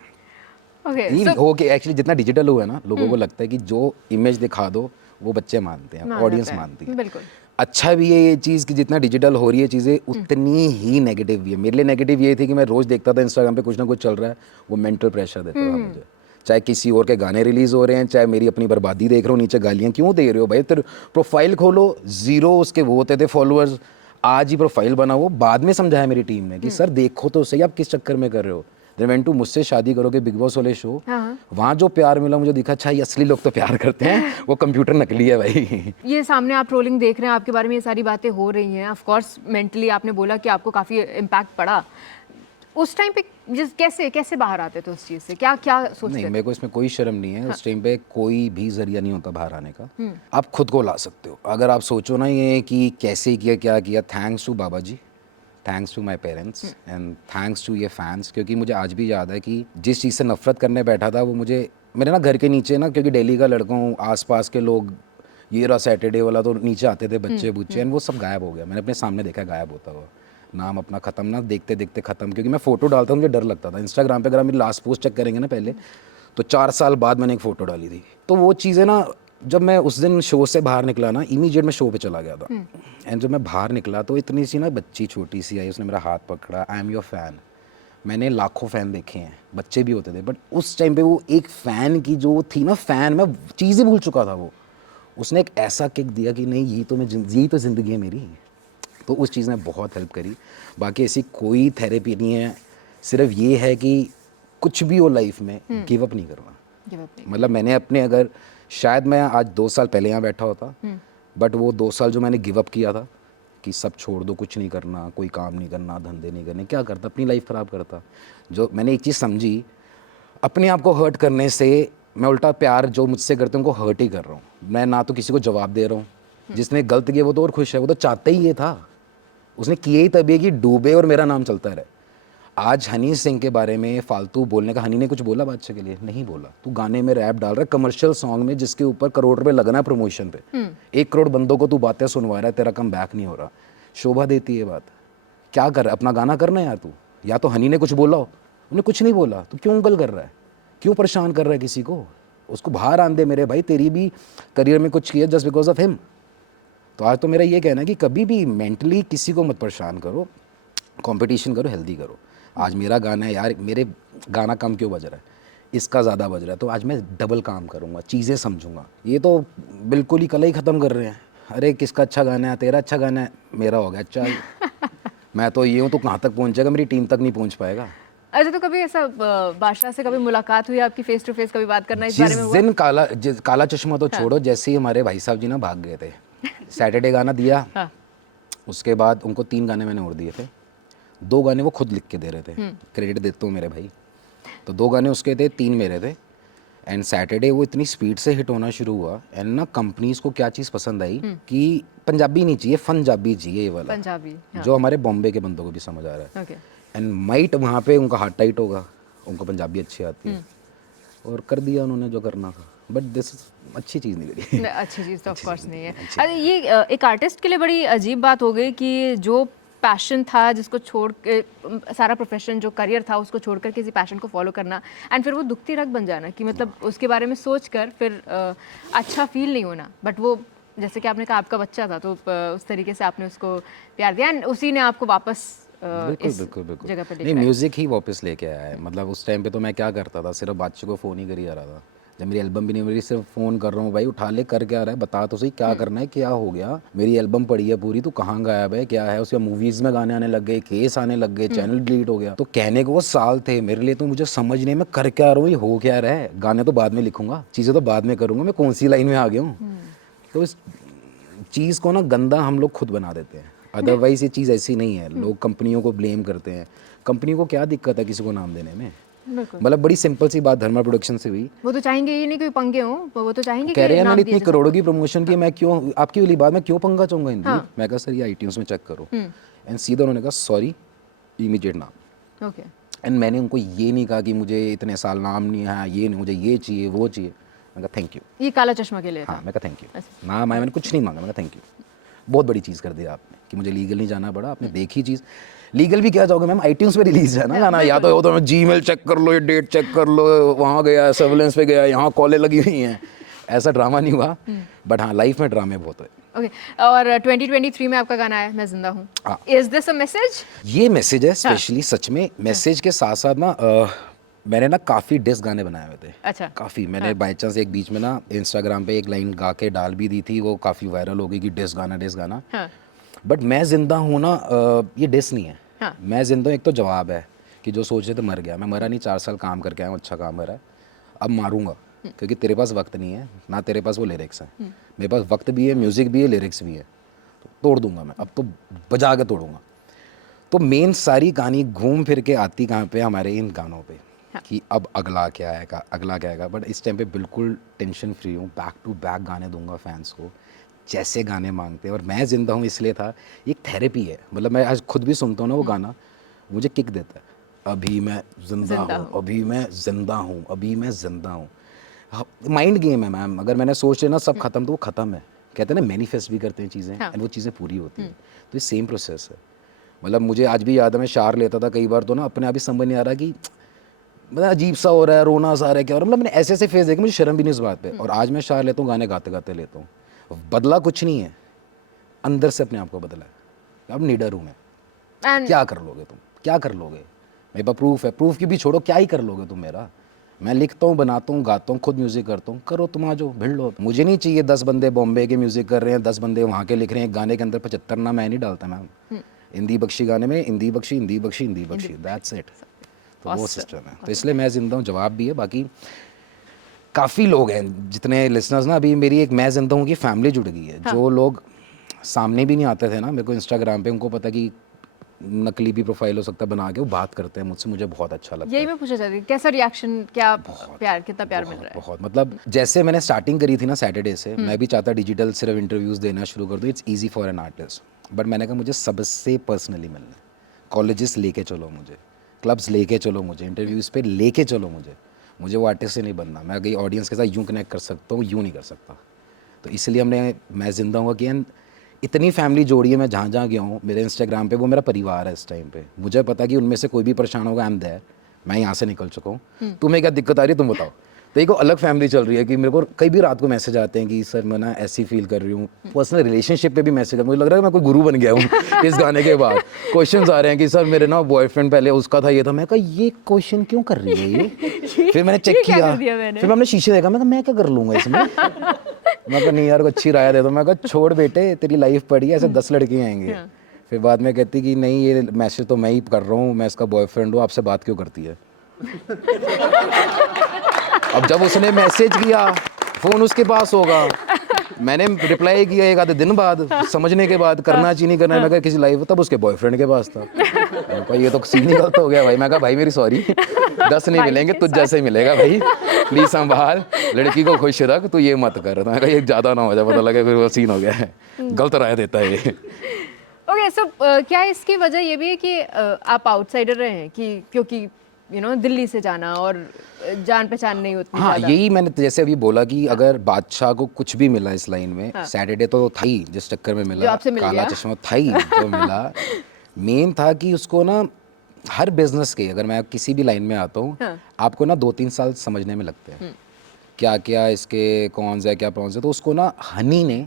ओके एक्चुअली जितना डिजिटल हुआ है ना, लोगों को लगता है कि जो इमेज दिखा दो वो बच्चे मानते हैं, ऑडियंस मानती है। बिल्कुल अच्छा भी है ये चीज़ कि जितना डिजिटल हो रही है चीज़ें, उतनी ही नेगेटिव भी है। मेरे लिए नेगेटिव ये थी कि मैं रोज़ देखता था इंस्टाग्राम पे कुछ ना कुछ चल रहा है, वो मेंटल प्रेशर देता था मुझे। चाहे किसी और के गाने रिलीज़ हो रहे हैं, चाहे मेरी अपनी बर्बादी देख रहे हो, नीचे गालियाँ क्यों दे रहे हो भाई। तेरे प्रोफाइल खोलो, 0 उसके वो होते थे फॉलोअर्स, आज ही प्रोफाइल बनाओ। बाद में समझाया मेरी टीम ने कि सर देखो तो सही आप किस चक्कर में कर रहे हो। रेवेंटू मुझसे शादी करोगे बिग बॉस वाले शो, वहाँ जो प्यार मिला मुझे दिखा, अच्छा ये असली लोग तो प्यार करते हैं, वो कंप्यूटर नकली है भाई। ये सामने आप ट्रोलिंग देख रहे हैं, आपके बारे में ये सारी बातें हो रही हैं, ऑफ कोर्स मेंटली आपने बोला कि आपको काफ़ी इम्पैक्ट पड़ा। उस टाइम पे कैसे बाहर आते थे उस चीज़ से, क्या सोचते नहीं, थे? मेरे को इसमें कोई शर्म नहीं है। उस टाइम पे कोई भी जरिया नहीं होता बाहर आने का। आप खुद को ला सकते हो। अगर आप सोचो ना ये कि कैसे किया क्या किया, thanks to Baba ji, thanks to my parents and thanks to ये फैंस। क्योंकि मुझे आज भी याद है कि जिस चीज़ से नफरत करने बैठा था वो मुझे मेरे ना घर के नीचे ना, क्योंकि दिल्ली का लड़का हूँ, आसपास के लोग ये रहा सैटरडे वाला, तो नीचे आते थे बच्चे बुच्चे, एंड वो सब गायब हो गया। मैंने अपने सामने देखा गायब होता हुआ, नाम अपना ख़त्म ना देखते देखते ख़त्म। क्योंकि मैं फ़ोटो डालता हूँ, मुझे डर लगता था। इंस्टाग्राम पे अगर आप मेरी लास्ट पोस्ट चेक करेंगे ना पहले, तो 4 साल बाद मैंने एक फ़ोटो डाली थी। तो वो चीज़ें ना, जब मैं उस दिन शो से बाहर निकला ना, इमीडिएट मैं शो पे चला गया था। एंड जब मैं बाहर निकला तो इतनी सी ना बच्ची छोटी सी आई, उसने मेरा हाथ पकड़ा, आई एम योर फ़ैन। मैंने लाखों फ़ैन देखे हैं, बच्चे भी होते थे, बट उस टाइम पे वो एक फ़ैन की जो थी ना, फ़ैन, मैं चीज़ें भूल चुका था। वो उसने एक ऐसा किक दिया कि नहीं यही तो ज़िंदगी है मेरी। तो उस चीज़ ने बहुत हेल्प करी। बाकी ऐसी कोई थेरेपी नहीं है, सिर्फ ये है कि कुछ भी हो लाइफ में गिव अप नहीं करना। मतलब मैंने अपने, अगर शायद मैं आज 2 साल पहले यहाँ बैठा होता, बट वो 2 साल जो मैंने गिव अप किया था कि सब छोड़ दो, कुछ नहीं करना, कोई काम नहीं करना, धंधे नहीं करने, क्या करता, अपनी लाइफ ख़राब करता। जो मैंने एक चीज़ समझी, अपने आप को हर्ट करने से मैं उल्टा प्यार जो मुझसे करते हैं उनको हर्ट ही कर रहा हूँ। मैं ना तो किसी को जवाब दे रहा हूँ, जिसने गलत किया वो तो और खुश है, वो तो चाहता ही ये था, उसने किए ही तभी कि डूबे और मेरा नाम चलता रहे। आज हनी सिंह के बारे में फालतू बोलने का, हनी ने कुछ बोला बादशाह के लिए? नहीं बोला। तू गाने में रैप डाल रहा है, कमर्शियल सॉन्ग में जिसके ऊपर करोड़ रुपए लगना है प्रमोशन पे, 1 करोड़ बंदों को तू बातें सुनवा रहा है, तेरा कम बैक नहीं हो रहा। शोभा देती है बात? क्या कर रहा है, अपना गाना करना है यार तू। या तो हनी ने कुछ बोला हो, उन्हें कुछ नहीं बोला, तो क्यों उंगल कर रहा है, क्यों परेशान कर रहा है किसी को? उसको बाहर आन दे मेरे भाई, तेरी भी करियर में कुछ किया जस्ट बिकॉज ऑफ हिम। तो आज तो मेरा ये कहना है कि कभी भी मेंटली किसी को मत परेशान करो, कंपटीशन करो, हेल्दी करो। आज मेरा गाना है यार, मेरे गाना कम क्यों बज रहा है, इसका ज़्यादा बज रहा है, तो आज मैं डबल काम करूँगा, चीज़ें समझूंगा। ये तो बिल्कुल ही कल ही ख़त्म कर रहे हैं, अरे किसका अच्छा गाना है, तेरा अच्छा गाना है, मेरा हो गया चल। मैं तो ये हूँ, तो कहाँ तक पहुँचेगा, मेरी टीम तक नहीं पहुँच पाएगा। अच्छा, तो कभी ऐसा बादशाह से कभी मुलाकात हुई आपकी, फेस टू फेस कभी बात करना इस बारे में हुआ? जिस दिन काला चश्मा तो छोड़ो, जैसे ही हमारे भाई साहब जी ना भाग गए थे, सैटरडे गाना दिया, उसके बाद उनको 3 गाने मैंने और दिए थे। 2 गाने वो खुद लिख के दे रहे थे, क्रेडिट देता हूँ मेरे भाई। तो 2 गाने उसके थे, 3 मेरे थे। एंड सैटरडे वो इतनी स्पीड से हिट होना शुरू हुआ, एंड ना कंपनीज को क्या चीज़ पसंद आई कि पंजाबी नहीं चाहिए, पंजाबी चाहिए, ये वाला पंजाबी, जो हमारे बॉम्बे के बंदों को भी समझ आ रहा है। एंड माइट वहाँ पे उनका हार्ट टाइट होगा, उनको पंजाबी अच्छी आती है, और कर दिया उन्होंने जो करना था। बट दिस अच्छी चीज़ नहीं करी। अच्छी चीज़ तो ऑफ कोर्स नहीं है। अरे ये एक आर्टिस्ट के लिए बड़ी अजीब बात हो गई कि जो पैशन था, जिसको छोड़ के सारा प्रोफेशन जो करियर था उसको छोड़कर किसी पैशन को फॉलो करना, एंड फिर वो दुखती रग बन जाना कि मतलब उसके बारे में सोच कर फिर अच्छा फील नहीं होना। बट वो जैसे कि आपने कहा आपका बच्चा था, तो उस तरीके से आपने उसको प्यार दिया, एंड उसी ने आपको वापस बिल्कुल जगह पे नहीं, म्यूज़िक ही वापस लेके आया है। मतलब उस टाइम पे तो मैं क्या करता था, सिर्फ बादशाह को फ़ोन ही करी जा रहा था। जब मेरी एल्बम भी नहीं मिली, सिर्फ फ़ोन कर रहा हूँ, भाई उठा ले, कर क्या रहा है, बता तो सही क्या करना है, क्या हो गया, मेरी एल्बम पड़ी है पूरी, तू कहाँ गायब है, क्या है। उसके मूवीज़ में गाने आने लग गए, केस आने लग गए, चैनल डिलीट हो गया। तो कहने को वो साल थे मेरे लिए, तो मुझे समझ नहीं मैं कर क्या रहा हूँ, ये हो क्या रहा है। गाने तो बाद में लिखूंगा, चीज़ें तो बाद में करूँगा, मैं कौन सी लाइन में आ गया हूँ। तो इस चीज़ को ना गंदा हम लोग खुद बना देते हैं। अदरवाइज ये चीज़ ऐसी नहीं है। लोग कंपनियों को ब्लेम करते हैं, कंपनी को क्या दिक्कत है किसी को नाम देने में? मतलब बड़ी सिंपल सी बात धर्मा प्रोडक्शन से हुई। वो तो चाहेंगे ये नहीं कोई पंगे हो, वो तो चाहेंगे कह रहे हैं नाम मैंने दिए इतनी करोड़ों की प्रमोशन की, मैं क्यों आपकी वाली बात मैं क्यों पंगा चाहूँगा हिंदी? मैं कहा सर ये iTunes में चेक करो, एंड सीधा उन्होंने कहा सॉरी इमीडिएट नाम। ओके एंड मैंने उनको ये नहीं कहा कि मुझे इतने साल नाम नहीं है, ये नहीं, मुझे ये चाहिए वो चाहिए। मैं कहा थैंक यू। ये काला चश्मा के लिए था? हाँ, मैं कहा थैंक यू ना, मैंने कुछ नहीं मांगा, मैं कहा थैंक यू। बहुत बड़ी चीज़ कर दी आपने कि मुझे लीगल नहीं जाना पड़ा। आपने देखी चीज़, लीगल भी क्या जाओगे मैम, iTunes पे रिलीज है ना गाना, या तो Gmail चेक कर लो, ये डेट चेक कर लो, वहाँ गया सर्विलेंस पे गया, यहाँ कॉलें लगी हुई हैं। ऐसा ड्रामा नहीं हुआ, बट हाँ लाइफ में ड्रामे बहुत है। ओके और 2023 में आपका गाना है मैं जिंदा हूँ, इज दिस अ मैसेज? ये मैसेज है स्पेशली, सच में मैसेज के साथ साथ ना मैंने ना काफ़ी डिस गाने बनाए हुए थे। अच्छा। काफ़ी मैंने बाई चांस एक बीच में ना इंस्टाग्राम पे एक लाइन गा के डाल भी दी थी, वो काफ़ी वायरल हो गई कि डिस गाना। बट मैं जिंदा हूँ ना, ये डिस नहीं है। मैं जिंदा हूँ एक तो जवाब है कि जो सोच रहे थे मर गया, मैं मरा नहीं, 4 साल काम करके आया हूँ, अच्छा काम करा है, अब मारूंगा क्योंकि तेरे पास वक्त नहीं है ना, तेरे पास वो लिरिक्स हैं। मेरे पास वक्त भी है, म्यूज़िक भी है, लिरिक्स भी है, तो तोड़ दूंगा मैं, अब तो बजा के तोड़ूंगा। तो मेन सारी कहानी घूम फिर के आती कहाँ पे, हमारे इन गानों पे कि अब अगला क्या आएगा, अगला क्या आएगा। बट इस टाइम पे बिल्कुल टेंशन फ्री हूँ, बैक टू बैक गाने दूंगा फैंस को जैसे गाने मांगते हैं। और मैं जिंदा हूँ इसलिए था, एक थेरेपी है, मतलब मैं आज खुद भी सुनता हूँ ना वो गाना, मुझे किक देता है। अभी मैं जिंदा हूँ, अभी मैं जिंदा हूँ, अभी मैं जिंदा हूँ। माइंड गेम है मैम, अगर मैंने सोच लिया ना सब खत्म, तो वो खत्म है। कहते हैं ना मैनिफेस्ट भी करते हैं चीज़ें, एंड वो चीज़ें पूरी होती हैं। तो ये सेम प्रोसेस है। मतलब मुझे आज भी याद है, मैं शार लेता था कई बार, तो ना अपने आप ही समझ नहीं आ रहा कि मतलब अजीब सा हो रहा है, रोना सा आ रहा है क्या, और मतलब मैंने ऐसे ऐसे फेस देखे, मुझे शर्म भी नहीं इस बात पे। और आज मैं शार लेता हूँ, गाने गाते गाते लेता हूँ। बदला कुछ नहीं है, अंदर से अपने आप को बदला है। अब निडर हूँ मैं। क्या कर लोगे तुम, क्या कर लोगे? मेरे पास प्रूफ है, प्रूफ की भी छोड़ो, क्या ही कर लोगे तुम मेरा? मैं लिखता हूँ, बनाता हूँ, गाता हूँ, खुद म्यूज़िक करता हूँ, करो तुम, आ जाओ भिड़ लो। मुझे नहीं चाहिए 10 बंदे बॉम्बे के म्यूज़िक कर रहे हैं, 10 बंदे वहाँ के लिख रहे हैं, एक गाने के अंदर 75 ना मैं नहीं डालता मैम। हिंदी बख्शी गाने में हिंदी बख्शी, दैट्स इट। तो वो सिस्टम है, तो इसलिए मैं जिंदा हूँ जवाब भी है। बाकी काफ़ी लोग हैं जितने लिसनर्स ना, अभी मेरी एक मैं जिंदा हूँ की फैमिली जुड़ गई है। जो लोग सामने भी नहीं आते थे ना मेरे को इंस्टाग्राम पे, उनको पता कि नकली भी प्रोफाइल हो सकता है बना के, वो बात करते हैं मुझसे, मुझे बहुत अच्छा लगता है। यही मैं पूछना चाहती थी, कैसा रिएक्शन, क्या प्यार, कितना प्यार मिल रहा है? बहुत, मतलब जैसे मैंने स्टार्टिंग करी थी ना सैटरडे से, मैं भी चाहता डिजिटल सिर्फ इंटरव्यूज़ देना शुरू कर दूँ, it's easy for an artist. But मैंने कहा मुझे सबसे पर्सनली मिलना है, कॉलेजेस लेके चलो मुझे, क्लब्स लेके चलो मुझे, इंटरव्यूज़ पे लेके चलो मुझे वो आर्टिस्ट से नहीं बनना। मैं अगर ऑडियंस के साथ यूँ कनेक्ट कर सकता हूँ, यूँ नहीं कर सकता। तो इसलिए हमने मैं जिंदा हूँ कि इतनी फैमिली जोड़ी है, मैं जहाँ जहाँ गया हूँ, मेरे इंस्टाग्राम पे वो मेरा परिवार है इस टाइम पे। मुझे पता कि उनमें से कोई भी परेशान होगा, आई एम देयर, मैं यहाँ से निकल चुका हूँ। तुम्हें क्या दिक्कत आ रही है तुम बताओ। तो एक अलग फैमिली चल रही है कि मेरे को कई भी रात को मैसेज आते हैं कि सर मैं ना ऐसी फील कर रही हूँ। पर्सनल रिलेशनशिप पे भी मैसेज है, मुझे लग रहा है मैं कोई गुरु बन गया हूँ इस गाने के बाद। क्वेश्चंस आ रहे हैं कि सर मेरे ना बॉयफ्रेंड पहले उसका था, ये था। मैं कहा ये क्वेश्चन क्यों कर रही है ये? फिर मैंने चेक किया, फिर मैंने शीशे देखा, मैं क्या कर लूँगा इसमें। मैं कहा नहीं यार को अच्छी राय दे दो। मैं कहा छोड़ बेटे तेरी लाइफ पड़ी है, ऐसे 10 लड़के आएंगे। फिर बाद में कहती कि नहीं ये मैसेज तो मैं ही कर रहा हूँ, मैं इसका बॉयफ्रेंड हूँ, आपसे बात क्यों करती है? अब जब उसने मैसेज किया, फ़ोन उसके पास होगा, मैंने रिप्लाई किया एक आधे दिन बाद, समझने के बाद करना चाहिए नहीं करना। मैं कहा किसी लाइफ, तब उसके बॉयफ्रेंड के पास था। मैं कहा ये तो सीन ही गलत हो गया भाई। मैं कहा भाई मेरी सॉरी, 10 नहीं मिलेंगे, तुझ जैसे ही मिलेगा भाई, प्लीज संभाल, लड़की को खुश रख, तू ये मत कर। मैं कहा ये ज़्यादा ना हो जाए, पता लगे फिर वो सीन हो गया है, गलत राय देता है ये। ओके सो क्या इसकी वजह ये भी है कि आप आउटसाइडर रहे हैं कि क्योंकि दिल्ली से जाना और जान पहचान नहीं होती? हाँ यही मैंने जैसे अभी बोला कि अगर बादशाह को कुछ भी मिला इस लाइन में, सैटरडे तो था ही जिस चक्कर में मिला, काला चश्मा था ही जो मिला। मेन था कि उसको ना हर बिजनेस के, अगर मैं किसी भी लाइन में आता हूँ, आपको ना 2-3 साल समझने में लगते हैं क्या क्या इसके कौन है क्या प्रॉन्स है। तो उसको ना हनी ने,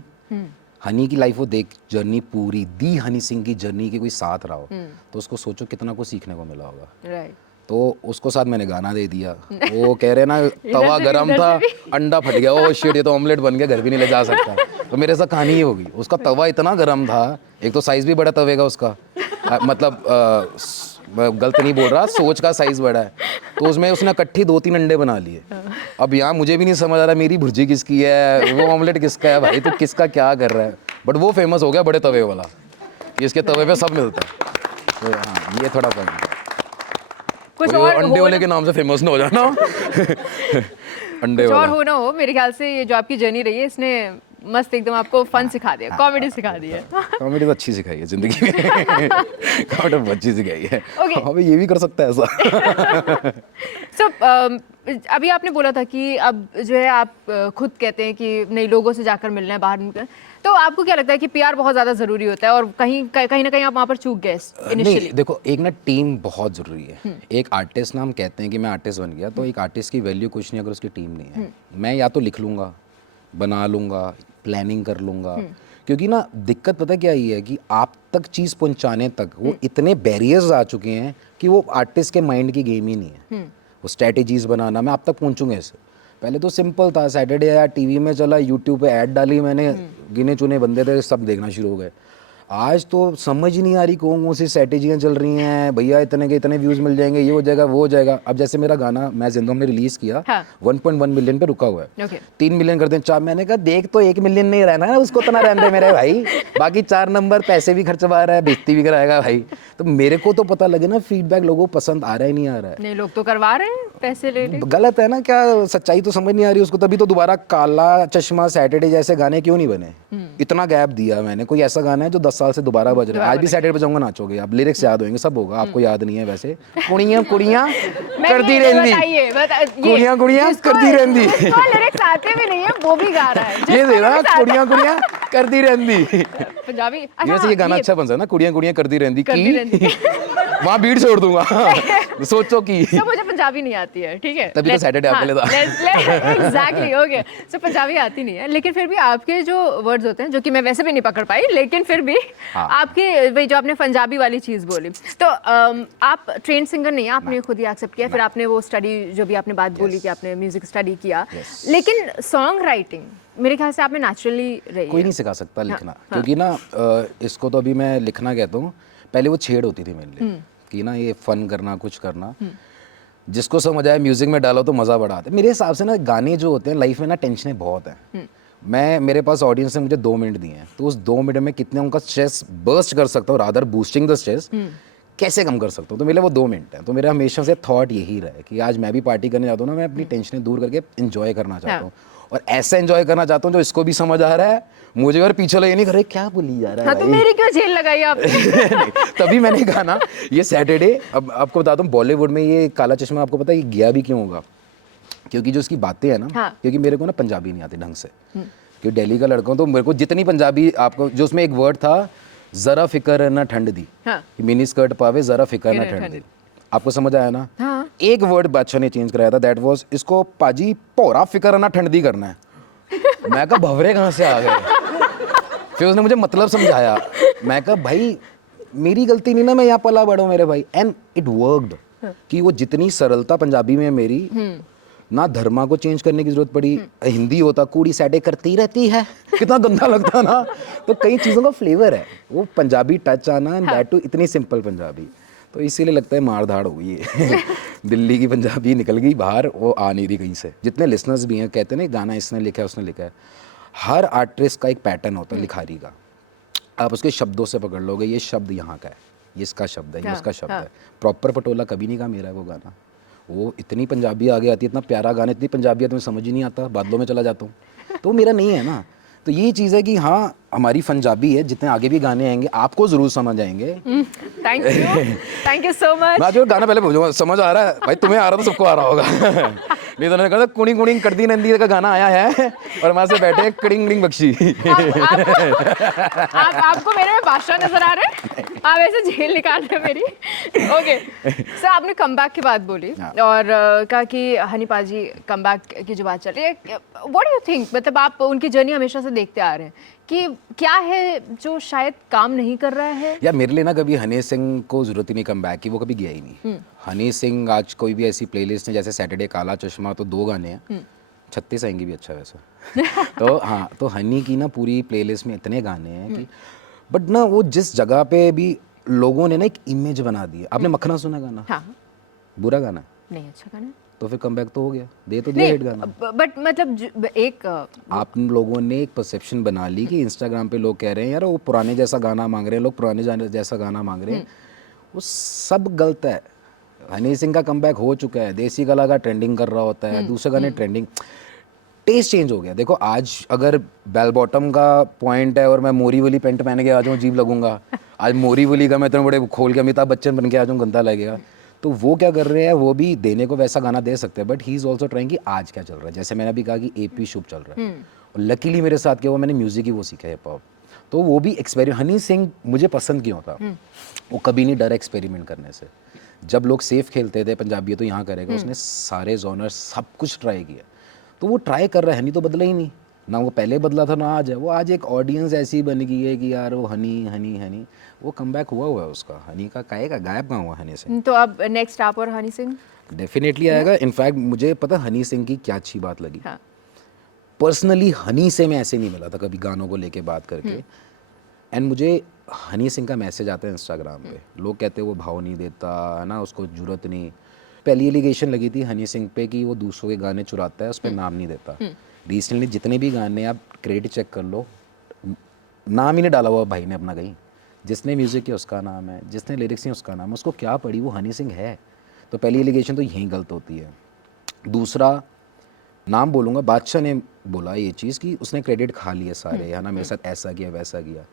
हनी की लाइफ वो देख, जर्नी पूरी दी हनी सिंह की जर्नी की कोई साथ रहा हो, तो उसको सोचो कितना कुछ सीखने को मिला होगा। तो उसको साथ मैंने गाना दे दिया। वो कह रहे ना तवा गरम था, अंडा फट गया, ओ शिट ये तो ऑमलेट बन गया, घर भी नहीं ले जा सकता। तो मेरे साथ कहानी ही होगी, उसका तवा इतना गरम था, एक तो साइज़ भी बड़ा तवे का उसका, मतलब मैं गलत नहीं बोल रहा, सोच का साइज़ बड़ा है। तो उसमें उसने इकट्ठी 2-3 अंडे बना लिए। अब यहाँ मुझे भी नहीं समझ आ रहा मेरी भुर्जी किसकी है, वो ऑमलेट किसका है, भाई तो किसका क्या कर रहा है। बट वो फेमस हो गया बड़े तवे वाला ये इसके तवे पे सब मिलता है। तो हाँ, ये थोड़ा पॉइंट है। कुछ कोई और अंडे हो वाले ना- के नाम से फेमस ना हो जाना। अंडे कुछ और वाला। हो ना हो, मेरे ख्याल से ये जो आपकी जर्नी रही है इसने मस्त एकदम आपको फन सिखा दिया, कॉमेडी सिखा दी है। कॉमेडी तो अच्छी सिखाई है जिंदगी में। कॉमेडी बहुत अच्छी सिखाई है। Okay. हाँ भाई, ये भी कर सकता है ऐसा। सो अभी आपने बोला था कि अब जो है आप खुद कहते हैं कि नए लोगों से जाकर मिलना है, बाहर निकलना है। तो आपको क्या लगता है कि पीआर बहुत ज़्यादा ज़रूरी होता है और कहीं कहीं ना कहीं आप वहाँ पर चूक गए इनिशियली? नहीं, देखो, एक ना टीम बहुत ज़रूरी है। एक आर्टिस्ट ना, हम कहते हैं कि मैं आर्टिस्ट बन गया, तो एक आर्टिस्ट की वैल्यू कुछ नहीं अगर उसकी टीम नहीं है। मैं या तो लिख लूँगा, बना लूँगा, प्लानिंग कर लूँगा, क्योंकि ना दिक्कत पता क्या ही है कि आप तक चीज़ पहुँचाने तक वो इतने बैरियर्स आ चुके हैं कि वो आर्टिस्ट के माइंड की गेम ही नहीं है। वो स्ट्रेटेजीज बनाना, मैं आप तक पहुँचूंगा इससे पहले तो सिंपल था, सैटरडे या टीवी में चला, यूट्यूब पे ऐड डाली मैंने, गिने चुने बंदे थे, सब देखना शुरू हो गए। आज तो समझ ही नहीं आ रही कौन सी स्ट्रेटेजियाँ चल रही हैं, भैया इतने के इतने व्यूज़ मिल जाएंगे, ये हो जाएगा वो हो जाएगा। अब जैसे मेरा गाना मैं जिंदों में रिलीज़ किया, हाँ। 1.1 मिलियन पे रुका हुआ है। Okay. 3 मिलियन कर दें, 4, मैंने कहा देख तो 1 मिलियन नहीं रहना है, उसको इतना रहने दे मेरे भाई, बाकी 4 नंबर पैसे भी खर्चवा रहा है, बेइज्जती भी कराएगा भाई। तो मेरे को तो पता लगे ना फीडबैक लोगों को पसंद आ रहा है नहीं आ रहा है। नहीं, लोग तो करवा रहे हैं, पैसे ले रहे। गलत है ना, क्या सच्चाई तो समझ नहीं आ रही उसको। तभी तो दोबारा काला चश्मा, सैटरडे जैसे गाने क्यों नहीं बने? इतना गैप दिया मैंने। कोई ऐसा गाना है जो 10 साल से दोबारा बज रहा है, आज भी सैटरडे बजाऊंगा, नाचोगे आप, लिरिक्स याद होंगे, सब होगा, आपको याद नहीं है वैसे। कुड़ियां कुड़ियां करती रहंदी, कुड़ियां कुड़ियां करती रहंदी, लिरिक्स आते भी नहीं है वो भी गा रहा है। ये देखना, कुड़ियां कुड़ियां करती रहंदी। पंजाबी, वैसे ये गाना अच्छा बन सकता है ना, कुड़ियां कुड़ियां करती रहंदी करती रहंदी। वहाँ बीट छोड़ दूंगा। सोचो कि तो मुझे पंजाबी नहीं आती है, ठीक है, तभी तो सैटरडे आपके लिए था। Exactly, okay. सो पंजाबी आती नहीं है, लेकिन फिर भी आपके जो वर्ड्स होते हैं, जो कि मैं वैसे भी नहीं पकड़ पाई, लेकिन फिर भी आपके वही जो आपने पंजाबी वाली चीज़ बोली, तो आप ट्रेन सिंगर नहीं है, आपने खुद ही एक्सेप्ट किया, फिर आपने वो स्टडी जो भी आपने बात बोली कि आपने म्यूजिक स्टडी किया, लेकिन सॉन्ग राइटिंग मेरे ख्याल से आपने नेचुरली रही कोई नहीं सिखा सकता लिखना, क्योंकि ना इसको तो अभी मैं लिखना कहता हूँ, पहले वो छेड़ होती थी मेरे लिए कि ना ये फन करना, कुछ करना, जिसको समझ आए म्यूजिक में डालो तो मज़ा बढ़ा आता है। मेरे हिसाब से ना गाने जो होते हैं लाइफ में ना, टेंशनें बहुत हैं। मेरे पास ऑडियंस ने मुझे 2 मिनट दिए हैं, तो उस 2 मिनट में कितने उनका स्ट्रेस बर्स्ट कर सकता हूँ, रादर बूस्टिंग द स्ट्रेस कैसे कम कर सकता हूँ। तो मेरे वो 2 मिनट है। तो मेरा हमेशा से थॉट यही रहा है कि आज मैं भी पार्टी करने जाता हूँ ना, मैं अपनी टेंशनें दूर करके एंजॉय करना चाहता हूँ, और ऐसा एंजॉय करना चाहता हूँ जो इसको भी समझ आ रहा है, मुझे और पीछे लगे नहीं कर रहे क्या बोली जा रहा है। हाँ, तो मेरी क्यों झेल लगाई आपने? नहीं, तभी मैंने कहा ना ये सैटरडे। अब आपको बताता हूँ, बॉलीवुड में ये काला चश्मा आपको पता है ये गया भी क्यों होगा? क्योंकि जो इसकी बातें हैं ना, हाँ। क्योंकि मेरे को ना पंजाबी नहीं आती ढंग से, क्योंकि दिल्ली का लड़का हूँ, तो मेरे को जितनी पंजाबी आपको, जो उसमें एक वर्ड था जरा फिक्र न ठंड दी, हाँ। मिनी स्कर्ट पावे जरा फिक्र न ठंड दी, आपको समझ आया ना? हाँ। एक वर्ड बादशाह ने चेंज कराया था, दैट वाज इसको पाजी भोरा फिक्र न ठंड दी करना है। मैं कहा भवरे कहाँ से आ गए? फिर उसने मुझे मतलब समझाया, मैं कहा भाई मेरी गलती नहीं ना, मैं यहाँ पला बड़ा हूँ मेरे भाई, एंड इट वर्कड। कि वो जितनी सरलता पंजाबी में मेरी, ना धर्मा को चेंज करने की जरूरत पड़ी, हिंदी होता कूड़ी सैडे करती रहती है, कितना गंदा लगता ना। तो कई चीज़ों का फ्लेवर है, वो पंजाबी टच आना, एंड दैट टू इतनी सिंपल पंजाबी। तो इसीलिए लगता है मार धाड़ हो गई है। दिल्ली की पंजाबी निकल गई बाहर, वो आ नहीं रही कहीं से। जितने लिसनर्स भी हैं कहते हैं ना गाना इसने लिखा है उसने लिखा है, हर आर्टिस्ट का एक पैटर्न होता है लिखारी का, आप उसके शब्दों से पकड़ लोगे ये शब्द यहाँ का है, ये इसका शब्द है, ये इसका शब्द है। प्रॉपर पटोला कभी नहीं कहा मेरा वो गाना, वो इतनी पंजाबी आगे आती है, इतना प्यारा गाना, इतनी पंजाबी है तुम्हें समझ ही नहीं आता, बादलों में चला जाता हूँ, तो मेरा नहीं है ना। तो ये चीज़ है कि हाँ हमारी पंजाबी है, जितने आगे भी गाने आएंगे आपको ज़रूर समझ आएंगे। Thank you so much. मैं जो गाना पहले पूछूंगा समझ आ रहा है भाई, तुम्हें आ रहा तो सबको आ रहा होगा। नहीं तो उन्होंने कहा कुड़ी कुड़ी करती नंदी का गाना आया है और वहाँ से बैठे कड़िंग कड़िंग बख्शी। आपको मेरे में बादशाह नजर आ रहे हैं, आप ऐसे झेल निकाल रहे हैं मेरी। ओके सर, आपने कमबैक की बात बोली और कहा कि हनी पाजी कमबैक की जो बात चल रही है, व्हाट डू यू थिंक, मतलब आप उनकी जर्नी हमेशा से देखते आ रहे हैं कि क्या है जो शायद काम नहीं कर रहा है? या मेरे लिए ना कभी हनी सिंह को जरूरत ही नहीं कम बैक की, वो कभी गया ही नहीं। हनी सिंह आज कोई भी ऐसी प्लेलिस्ट है जैसे सैटरडे काला चश्मा तो 2 गाने हैं, 36 आएंगे भी अच्छा वैसा। तो हाँ, तो हनी की ना पूरी प्लेलिस्ट में इतने गाने हैं कि, बट ना वो जिस जगह पे भी लोगों ने ना एक इमेज बना दी है। आपने मखना सुना गाना? हाँ। बुरा गाना नहीं, अच्छा गाना। तो फिर कमबैक तो हो गया, दे तो दिया हिट गाना। बट मतलब एक आप लोगों ने एक परसेप्शन बना ली कि इंस्टाग्राम पे लोग कह रहे हैं यार वो पुराने जैसा गाना मांग रहे हैं, लोग पुराने जैसा गाना मांग रहे हैं, वो सब गलत है। हनी सिंह का कमबैक हो चुका है, देसी कला का ट्रेंडिंग कर रहा होता है, दूसरे गाने ट्रेंडिंग, टेस्ट चेंज हो गया। देखो आज अगर बेल बॉटम का पॉइंट है और मैं मोरी वाली पैंट पहन के आ जाऊँ अजीब लगूंगा, आज मोरी वाली का मैं इतने बड़े खोल के अमिताभ बच्चन बन के आ जाऊँ गंदा लगेगा। तो वो क्या कर रहे हैं, वो भी देने को वैसा गाना दे सकते हैं, but he is also trying कि आज क्या चल रहा है। जैसे मैंने अभी कहा कि AP शुभ चल रहा है, और लकीली मेरे साथ क्या हुआ, मैंने म्यूज़िक ही वो सीखा है, हिप हॉप। तो वो भी एक्सपेरिमेंट, हनी सिंह मुझे पसंद क्यों था, वो कभी नहीं डरा एक्सपेरिमेंट करने से। जब लोग सेफ खेलते थे, पंजाबी तो यहाँ करेगा, उसने सारे जॉनर सब कुछ ट्राई किया। तो वो ट्राई कर रहा है, हनी तो बदला ही नहीं, ना वो पहले बदला था ना आज है। वो आज एक ऑडियंस ऐसी बन गई है कि यार वो हनी हनी हनी, वो कमबैक हुआ है उसका। हनी का काहे का गायब कहाँ हुआ हनी सिंह? तो अब नेक्स्ट आप और हनी सिंह डेफिनेटली आएगा। इनफैक्ट मुझे पता हनी सिंह की क्या अच्छी बात लगी, हाँ। पर्सनली हनी से मैं ऐसे नहीं मिला था कभी गानों को लेके बात करके, एंड मुझे हनी सिंह का मैसेज आता है इंस्टाग्राम पे, लोग कहते हैं वो भाव नहीं देता है ना, उसको जरूरत नहीं। पहली एलिगेशन लगी थी हनी सिंह पे कि वो दूसरों के गाने चुराता है, उस पर नाम नहीं देता। रिसेंटली जितने भी गाने आप क्रेडिट चेक कर लो, नाम ही नहीं डाला हुआ भाई ने अपना कहीं। जिसने म्यूज़िक किया उसका नाम है, जिसने लिरिक्स किया उसका नाम है, उसको क्या पड़ी, वो हनी सिंह है। तो पहली एलिगेशन तो यहीं गलत होती है। दूसरा, नाम बोलूँगा, बादशाह ने बोला ये चीज़ कि उसने क्रेडिट खा लिए सारे, है ना, मेरे साथ ऐसा किया वैसा किया।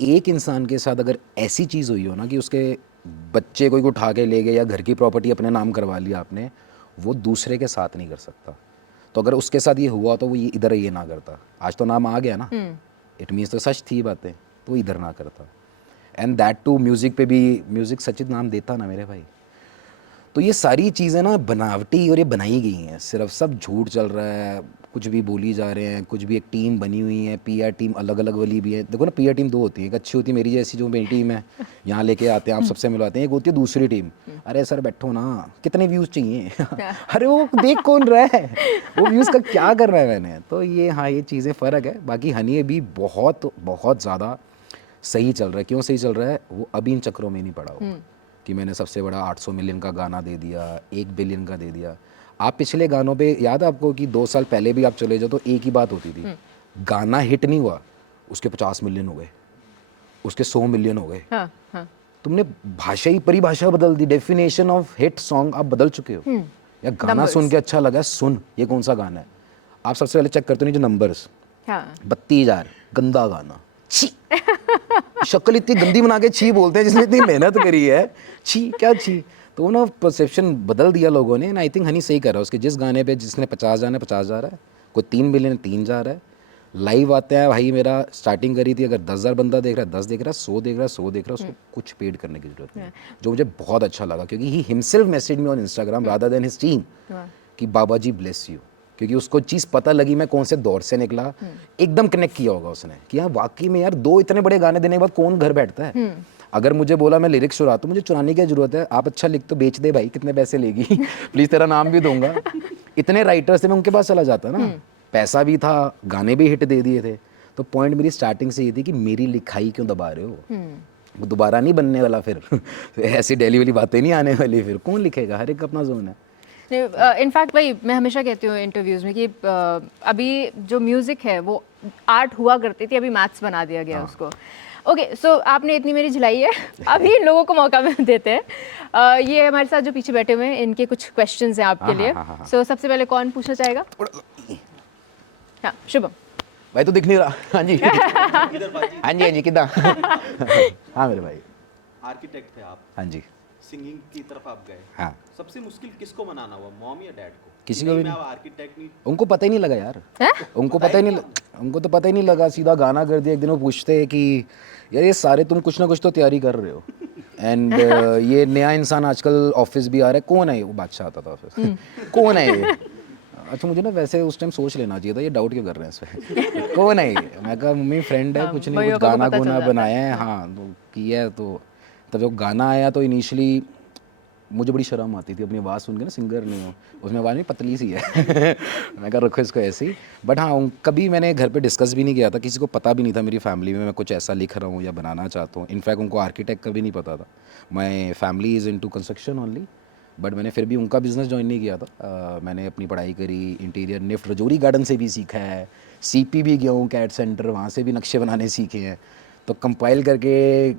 एक इंसान के साथ अगर ऐसी चीज़ हुई हो ना कि उसके बच्चे कोई उठा के ले गए या घर की प्रॉपर्टी अपने नाम करवा लिया आपने, वो दूसरे के साथ नहीं कर सकता। तो अगर उसके साथ ये हुआ तो वो ये इधर ये ना करता। आज तो नाम आ गया ना, इट मीन्स तो सच थी बातें, तो इधर ना करता। एंड दैट टू म्यूज़िक पे भी, म्यूज़िक सचित नाम देता ना मेरे भाई। तो ये सारी चीज़ें ना बनावटी और ये बनाई गई हैं, सिर्फ सब झूठ चल रहा है, कुछ भी बोली जा रहे हैं, कुछ भी। एक टीम बनी हुई है, PR टीम अलग अलग वाली भी है। देखो ना, PR टीम दो होती है, एक अच्छी होती है मेरी जैसी जो मेरी टीम है, यहाँ लेके आते हैं आप सबसे मिलवाते हैं, एक होती है दूसरी टीम, अरे सर बैठो ना, कितने व्यूज़ चाहिए अरे वो देख कौन रहा है, वो व्यूज़ का क्या कर रहा है मैंने। तो ये हाँ, ये चीज़ें फ़र्क है। बाकी हनी भी बहुत बहुत ज़्यादा सही चल रहा है। क्यों सही चल रहा है, वो अभी इन चक्रों में नहीं पड़ा हुआ कि मैंने सबसे बड़ा 800 मिलियन का गाना दे दिया, 1 बिलियन का दे दिया। आप पिछले गानों पे याद है आपको कि 2 साल पहले भी आप चले जाओ तो एक ही बात होती थी, गाना हिट नहीं हुआ, उसके 50 मिलियन हो गए, उसके 100 मिलियन हो गए। हाँ, हाँ। तुमने भाषा ही परिभाषा बदल दी, डेफिनेशन ऑफ हिट सॉन्ग आप बदल चुके हो। या गाना सुन के अच्छा लगा, सुन ये कौन सा गाना है, आप सबसे पहले चेक करते नहीं जो नंबर्स, हाँ। 32,000 गंदा गाना, छी शक्ल इतनी गंदी बना के छी बोलते हैं जिसने इतनी मेहनत करी है, छी क्या छी। तो ना परसेप्शन बदल दिया लोगों ने। आई थिंक हनी सही कर रहा है, उसके जिस गाने पे जिसने 50 जाना है 50 जा रहा है, कोई 3 बिलियन 3 जा रहा है। लाइव आते हैं भाई, मेरा स्टार्टिंग करी थी, अगर 10,000 बंदा देख रहा है 10 देख रहा है 100 देख रहा है 100 देख रहा है, उसको कुछ पेड करने की जरूरत नहीं, जो मुझे बहुत अच्छा लगा। क्योंकि he himself message me on Instagram rather than his team कि बाबा जी ब्लेस यू, क्योंकि उसको चीज़ पता लगी मैं कौन से दौर से निकला, एकदम कनेक्ट किया होगा उसने कि हाँ वाकई में यार 2 इतने बड़े गाने देने के बाद कौन घर बैठता है। अगर मुझे बोला मैं लिरिक्स चुराता हूँ, मुझे चुराने की जरूरत है, आप अच्छा लिख तो बेच दे भाई, कितने पैसे लेगी प्लीज़ तेरा नाम भी दूंगा। इतने राइटर्स थे, मैं उनके पास चला जाता ना, पैसा भी था, गाने भी हिट दे दिए थे। तो पॉइंट मेरी स्टार्टिंग से ये थी कि मेरी लिखाई क्यों दबा रहे हो, वो दोबारा नहीं बनने वाला फिर ऐसी डेली वाली बातें नहीं आने वाली, फिर कौन लिखेगा, हर एक अपना जोन है। इनफैक्ट भाई मैं हमेशा कहती हूँ इंटरव्यूज़ में कि अभी जो म्यूज़िक है वो आर्ट हुआ करती थी, अभी मैथ्स बना दिया गया उसको। ओके, सो आपने इतनी मेरी झिलाई है, अभी इन लोगों को मौका में देते हैं। ये हमारे साथ जो पीछे बैठे हुए हैं, इनके कुछ क्वेश्चंस हैं आपके लिए। सो सबसे पहले कौन पूछना चाहेगा? हाँ, शुभम भाई तो दिख नहीं रहा। हाँ जी हाँ जी हाँ जी किदा हाँ मेरे भाई आर्किटेक्ट थे आप, हाँ जी, सिंगिंग की तरफ आप गए। हाँ सबसे मुश्किल किसको मनाना हुआ, मॉम या डैड को? किसी को भी मैं नहीं। आर्किटेक्ट नहीं। उनको पता ही नहीं लगा यार, उनको पता ही नहीं उनको तो पता ही नहीं लगा, सीधा गाना कर दिया। एक दिन वो पूछते हैं कि यार ये सारे तुम कुछ ना कुछ तो तैयारी कर रहे हो, एंड ये नया इंसान आजकल ऑफिस भी आ रहा है, कौन है ये? वो बादशाह आता था ऑफिस कौन है ये? अच्छा मुझे ना वैसे उस टाइम सोच लेना चाहिए था, ये डाउट क्यों कर रहे हैं इस पे कौन है ये? मैं कहा मम्मी फ्रेंड है, कुछ नहीं, कुछ गाना गुना बनाया है, हाँ तो किया है। तो तब जब गाना आया तो इनिशियली मुझे बड़ी शर्म आती थी अपनी आवाज़ सुन के ना, सिंगर नहीं हो, उसमें आवाज़ में पतली सी है मैं कहा रखो इसको ऐसी। बट हाँ कभी मैंने घर पे डिस्कस भी नहीं किया था, किसी को पता भी नहीं था मेरी फैमिली में मैं कुछ ऐसा लिख रहा हूँ या बनाना चाहता हूँ। इनफैक्ट उनको आर्किटेक्ट का भी नहीं पता था। My family is into construction only, but मैंने फिर भी उनका बिज़नेस ज्वाइन नहीं किया था। मैंने अपनी पढ़ाई करी, इंटीरियर निफ्ट रजौरी गार्डन से भी सीखा है, सीपी भी गया हूँ कैट सेंटर, वहाँ से भी नक्शे बनाने सीखे हैं। तो कंपाइल करके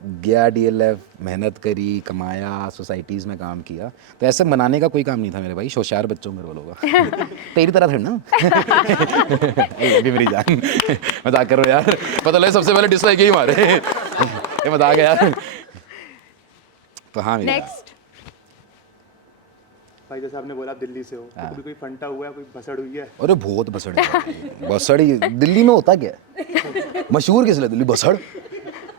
गया डीएलएफ, मेहनत करी, कमाया, सोसाइटीज़ में काम किया। तो ऐसे बनाने का कोई काम नहीं था मेरे भाई, होशियार बच्चों में बोलोगा तेरी तरह थे ना ये मेरी जान मजाक करो यार, पता लगे सबसे पहले डिसलाइक ही मारे ये मजाक है यार। तो हाँ मेरी नेक्स्ट भाई जैसे आपने बोला आप दिल्ली से हो, तो कभी कोई फंटा हुआ है, कोई भसड़ हुई है? अरे बहुत बसड़ है बसड़ ही दिल्ली में होता क्या है? मशहूर किस लिए दिल्ली बसड़।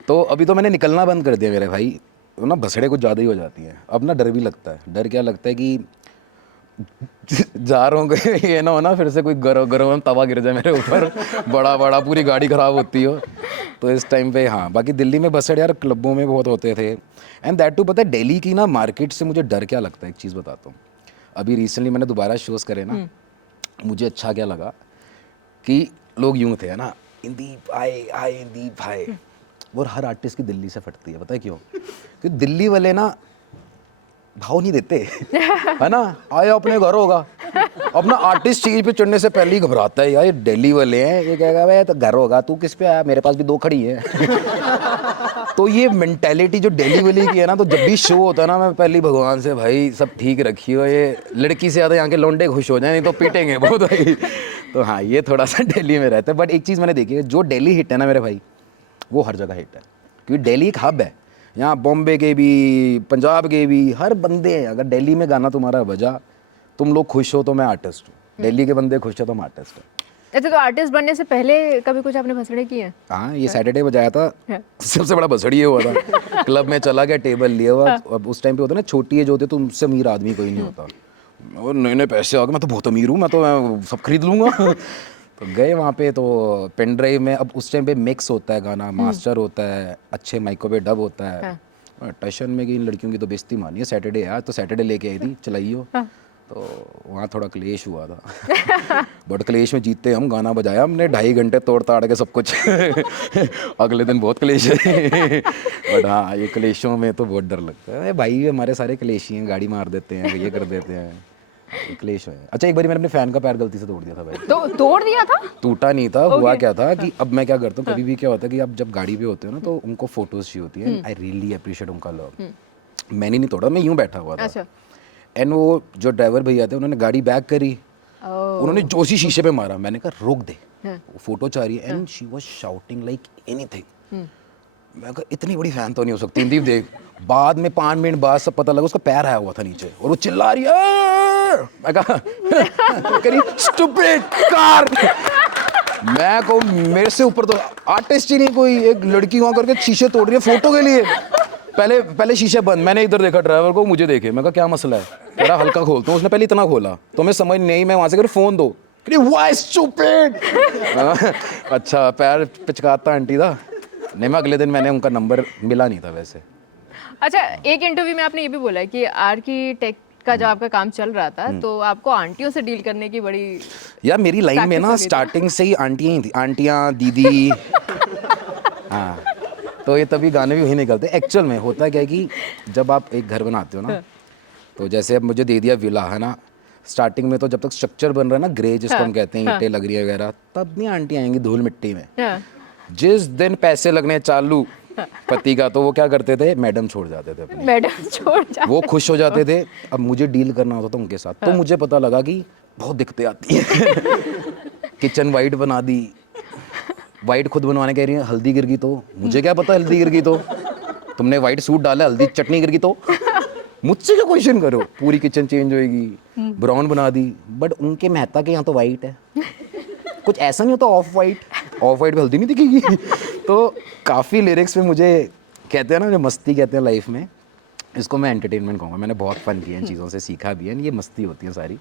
तो अभी तो मैंने निकलना बंद कर दिया मेरे भाई, तो ना भसड़े कुछ ज़्यादा ही हो जाती हैं। अब ना डर भी लगता है। डर क्या लगता है कि जा रहा हूँ ये ना हो ना फिर से कोई गरम तवा गिर जाए मेरे ऊपर बड़ा पूरी गाड़ी ख़राब होती हो। तो इस टाइम पे हाँ, बाकी दिल्ली में बसड़ यार क्लबों में बहुत होते थे। एंड दैट टू पता है दिल्ली की ना मार्केट से मुझे डर क्या लगता है, एक चीज़ बताता हूँ। अभी रिसेंटली मैंने दोबारा शोज़ करे ना, मुझे अच्छा क्या लगा कि लोग यूँ थे है ना, इंदीप आए इंदीप आए, और हर आर्टिस्ट की दिल्ली से फटती है। पता है क्यों? क्योंकि दिल्ली वाले ना भाव नहीं देते है ना, आए अपने घर होगा, अपना आर्टिस्ट चीज पे चढ़ने से पहले ही घबराता है यार ये दिल्ली वाले हैं, ये कहेगा भाई तो घर होगा, तू किस पे आया, मेरे पास भी 2 खड़ी है तो ये मेंटेलिटी जो दिल्ली वाली की है ना, तो जब भी शो होता है ना, मैं पहले भगवान से भाई सब ठीक रखियो, ये लड़की से ज़्यादा यहाँ के लौंडे खुश हो जाए, नहीं तो पीटेंगे बहुत भाई। तो हाँ ये थोड़ा सा दिल्ली में रहता है। बट एक चीज़ मैंने देखी है, जो दिल्ली हिट है ना मेरे भाई, वो हर जगह हिट है, क्योंकि दिल्ली एक हब है। यहाँ बॉम्बे के भी, पंजाब के भी, हर बंदे हैं। अगर दिल्ली में गाना तुम्हारा बजा, तुम लोग खुश हो तो मैं आर्टिस्ट हूँ, दिल्ली के बंदे खुश हो तो मैं आर्टिस्ट हूँ। अच्छा, तो आर्टिस्ट बनने से पहले कभी कुछ आपने भसड़े किए हैं? हाँ, ये सैटरडे बजाया था, सबसे बड़ा भसड़ी ये हुआ था। क्लब में चला गया, टेबल लिया हुआ। अब उस टाइम पे होता ना, छोटी एज होते तो उनसे अमीर आदमी कोई नहीं होता, और नए पैसे आ गए, मैं तो बहुत अमीर हूँ, मैं तो सब खरीद लूँगा तो गए वहाँ पे, तो पेन ड्राइव में, अब उस टाइम पे मिक्स होता है गाना, मास्टर होता है, अच्छे माइकों पे डब होता है। टशन में गई, इन लड़कियों की तो बेइज्जती मानी है, सैटरडे है तो सैटरडे लेके आई थी, चलाइयो। तो वहाँ थोड़ा क्लेश हुआ था बट क्लेश में जीतते हम, गाना बजाया हमने 2.5 घंटे तोड़ ताड़ के सब कुछ अगले दिन बहुत क्लेश है बट हाँ, ये क्लेशों में तो बहुत डर लगता है भाई, हमारे सारे क्लेशी हैं, गाड़ी मार देते हैं, ये कर देते हैं, क्लेश है। अच्छा, एक बार मैंने अपने फैन का पैर गलती से तोड़ दिया था भाई। तो तोड़ दिया था? टूटा नहीं था। हुआ क्या था कि अब मैं क्या करता हूँ, कभी भी क्या होता है कि आप जब गाड़ी पे होते हो ना, तो उनको फोटोज चाहिए होती है। आई रियली अप्रिशिएट उनका लव। मैंने नहीं तोड़ा, मैं यूं बैठा हुआ था। अच्छा। एंड वो जो ड्राइवर भैया थे, उन्होंने गाड़ी बैक करी, उन्होंने जोशी शीशे पे मारा, मैंने कहा रोक दे, फोटो चाह रही है। And she was shouting like anything. मैं कहा इतनी बड़ी फैन तो नहीं हो सकती, इंदीप देख। बाद में 5 मिनट बाद सब पता लगा उसका पैर आया हुआ था नीचे, और वो चिल्ला रही है। मैं कहा करी स्टूपिड कार। मैं को मेरे से ऊपर तो आर्टिस्ट ही नहीं कोई, एक लड़की वहां करके शीशे तोड़ रही है फोटो के लिए। पहले शीशे बंद, मैंने इधर देखा ड्राइवर को, मुझे देखे, मैं कहा क्या मसला है, मेरा हल्का खोलता हूँ, उसने पहले इतना खोला तो मैं समझ नहीं, मैं वहां से कर फोन दो, व्हाई स्टूपिड। अच्छा, पैर पिचकाता आंटी था। नहीं, मैं अगले दिन मैंने उनका नंबर मिला नहीं था वैसे। अच्छा, एक इंटरव्यू में आपने ये भी बोला है कि आर्किटेक्ट का जब आपका काम चल रहा था, तो आपको आंटियों से डील करने की बड़ी यार मेरी लाइन में ना स्टार्टिंग से ही आंटियां ही थी, आंटियां, दीदी हाँ, तो ये तभी गाने भी वही निकलते। एक्चुअल में होता क्या है कि जब आप एक घर बनाते हो ना, तो जैसे अब मुझे दे दिया विला है ना, स्टार्टिंग में तो जब तक स्ट्रक्चर बन रहा है ना, ग्रे जिसको हम कहते हैं, ईंटें लग रही है वगैरह, तब नहीं आंटी आएंगी धूल मिट्टी में। जिस दिन पैसे लगने चालू पति का, तो वो क्या करते थे, मैडम छोड़ जाते थे अपनी, मैडम छोड़ जाते, वो खुश हो जाते थे। अब मुझे डील करना होता था उनके साथ, तो मुझे पता लगा कि बहुत दिक्कतें आती हैं किचन वाइट बना दी, वाइट खुद बनवाने कह रही है, हल्दी गिर गई तो मुझे क्या पता हल्दी गिर गई तो, तुमने वाइट सूट डाला, हल्दी चटनी गिर गई तो मुझसे क्या क्वेश्चन करो, पूरी किचन चेंज होएगी, ब्राउन बना दी। बट उनके मेहता के यहाँ तो वाइट है, कुछ ऐसा नहीं होता ऑफ वाइट में हल्दी नहीं दिखेगी तो काफ़ी लिरिक्स में मुझे कहते हैं ना, जो मस्ती कहते हैं लाइफ में, इसको मैं एंटरटेनमेंट कहूँगा। मैंने बहुत फन किया, इन चीज़ों से सीखा भी है, ये मस्ती होती है सारी।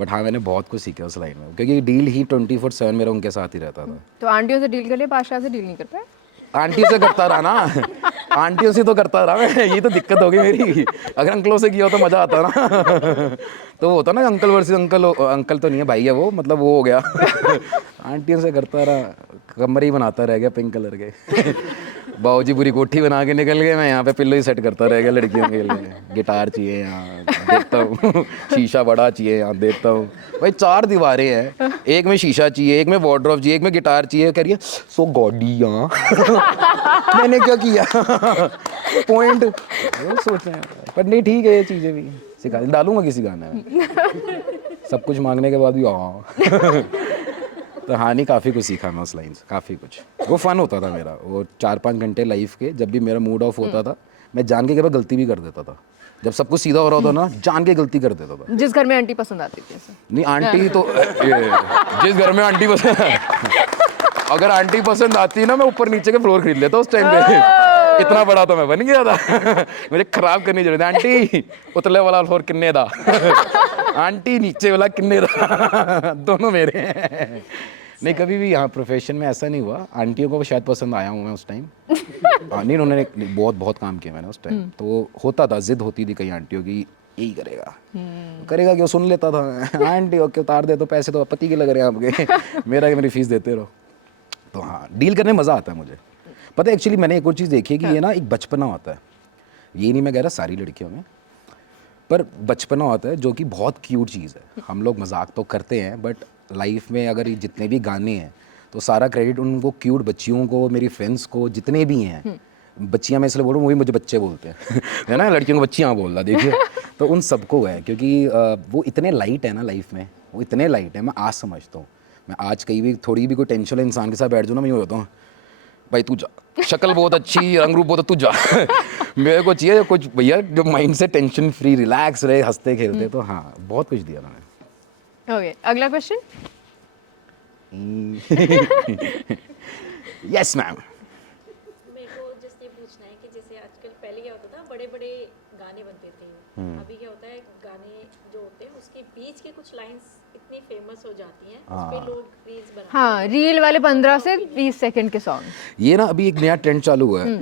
बट हाँ, मैंने बहुत कुछ सीखा उस लाइन में, क्योंकि डील ही 24/7 मेरा उनके साथ ही रहता था। तो आंटियों से डील कर लिया, बादशाह से डील नहीं कर पाए? आंटी से करता रहा ना, आंटियों से तो करता रहा मैं, ये तो दिक्कत हो गई मेरी। अगर अंकलों से किया हो तो मज़ा आता ना तो वो होता ना अंकल वर्सेस अंकल, अंकल तो नहीं है भाई है वो, मतलब वो हो गया आंटियों से करता रहा, कमरे ही बनाता रह गया पिंक कलर के बाबूजी पूरी कोठी बना के निकल गए, मैं यहाँ पे पिल्लो ही सेट करता रह गया लड़कियों के लिए। गिटार चाहिए यहाँ, देखता हूँ शीशा बड़ा चाहिए यहाँ, देखता हूँ भाई 4 दीवारें हैं, एक में शीशा चाहिए, एक में वार्डरोब चाहिए, एक में गिटार चाहिए। कह रही है सो गॉडी यहाँ मैंने क्या किया पॉइंट सोच रहे हैं। पर नहीं ठीक है, ये चीज़ें भी सिखा डालूंगा किसी गाने में। सब कुछ मांगने के बाद भी हाँ तो हाँ नहीं, काफ़ी कुछ सीखा मैं उस लाइन से, काफ़ी कुछ। वो फ़न होता था मेरा, वो 4-5 घंटे लाइफ के। जब भी मेरा मूड ऑफ होता था, मैं जान के कभी गलती भी कर देता था। जब सब कुछ सीधा हो रहा होता ना, जान के गलती कर देता था। जिस घर में आंटी पसंद आती थी ऐसा? नहीं आंटी तो जिस घर में आंटी पसंद अगर आंटी पसंद आती ना, मैं ऊपर नीचे के फ्लोर खरीद लेता उस टाइम पे। इतना बड़ा तो मैं बन गया था मुझे खराब करनी जरूरत है। आंटी उतले वाला फ्लोर किन्ने दा आंटी नीचे वाला किन्ने दा दोनों मेरे हैं। नहीं कभी भी यहाँ प्रोफेशन में ऐसा नहीं हुआ। आंटियों को शायद पसंद आया हूँ मैं उस टाइम। नहीं उन्होंने बहुत काम किया मैंने उस टाइम। तो होता था, जिद होती थी कई आंटियों की, यही करेगा करेगा क्यों, सुन लेता था आंटी ओके उतार दे, तो पैसे तो पति के लग रहे हैं आपके, मेरा कि मेरी फीस देते रहो। तो हाँ डील करने में मज़ा आता है मुझे। पता है एक्चुअली मैंने एक और चीज़ देखी है कि ये ना एक बचपना होता है। ये नहीं मैं कह रहा सारी लड़कियों में, पर बचपना होता है जो कि बहुत क्यूट चीज़ है। हम लोग मजाक तो करते हैं, बट लाइफ में अगर ये जितने भी गाने हैं तो सारा क्रेडिट उनको क्यूट बच्चियों को, मेरी फ्रेंड्स को, जितने भी हैं। बच्चियाँ मैं इसलिए बोल रहा हूँ, वही मुझे बच्चे बोलते हैं है ना, लड़कियों को बच्चियाँ बोल रहा देखिए। तो उन सबको है, क्योंकि वो इतने लाइट है ना लाइफ में, वो इतने लाइट है। मैं आज समझता हूँ, मैं आज कहीं भी थोड़ी भी कोई टेंशन इंसान के साथ बैठ जाऊँ ना, मैं यूँ होता हूँ भाई तू जा, शक्ल बहुत अच्छी, रंग रूप बहुत, तू जा मेरे को चाहिए कुछ भैया जो माइंड से टेंशन फ्री रिलैक्स रहे, हंसते खेलते। तो हाँ बहुत कुछ दिया मैंने। ओके अगला क्वेश्चन। Yes ma'am. मेरे को जस्ट ये पूछना है कि जैसे आजकल पहले क्या होता था, बड़े बड़े गाने बनते थे, अभी क्या होता है गाने जो होते हैं उसके बीच के कुछ लाइंस इतनी फेमस हो जाती हैं, उस पे लोग रील्स बनाते हैं। हाँ रील वाले 15 से 20 सेकंड के सॉन्ग। ये ना अभी एक नया ट्रेंड चालू हुआ है।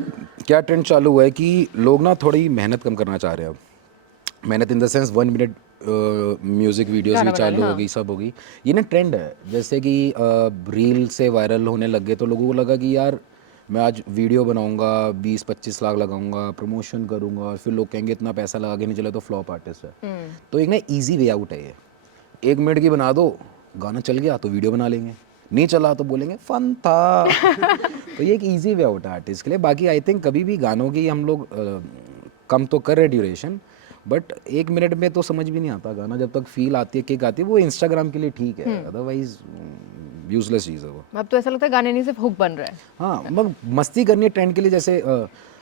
क्या ट्रेंड चालू हुआ है कि लोग ना थोड़ी मेहनत कम करना चाह रहे हैं। अब मेहनत in the sense 1 minute music videos भी चालू हो गई, सब हो गई। ये ना ट्रेंड है, जैसे कि रील से वायरल होने लग गए तो लोगों को लगा कि यार मैं आज वीडियो बनाऊंगा, 20-25 लाख लगाऊंगा, प्रमोशन करूंगा, और फिर लोग कहेंगे इतना पैसा लगा के नहीं चले तो फ्लॉप आर्टिस्ट है। तो एक ना ईजी वे आउट है ये, 1 मिनट की बना दो, गाना चल गया तो वीडियो बना लेंगे, नहीं चला तो बोलेंगे फन था तो ये एक ईजी वे आउट है आर्टिस्ट के लिए। बाकी आई थिंक कभी भी गानों की हम लोग कम तो कर रहे ड्यूरेशन, बट 1 मिनट में तो समझ भी नहीं आता गाना। जब तक फील आती है, किक आती है, वो इंस्टाग्राम के लिए ठीक है, अदरवाइज यूजलेस चीज़ है वो। अब तो ऐसा लगता है गाने नहीं सिर्फ हुक बन रहा है। हाँ मतलब मस्ती करनी है ट्रेंड के लिए। जैसे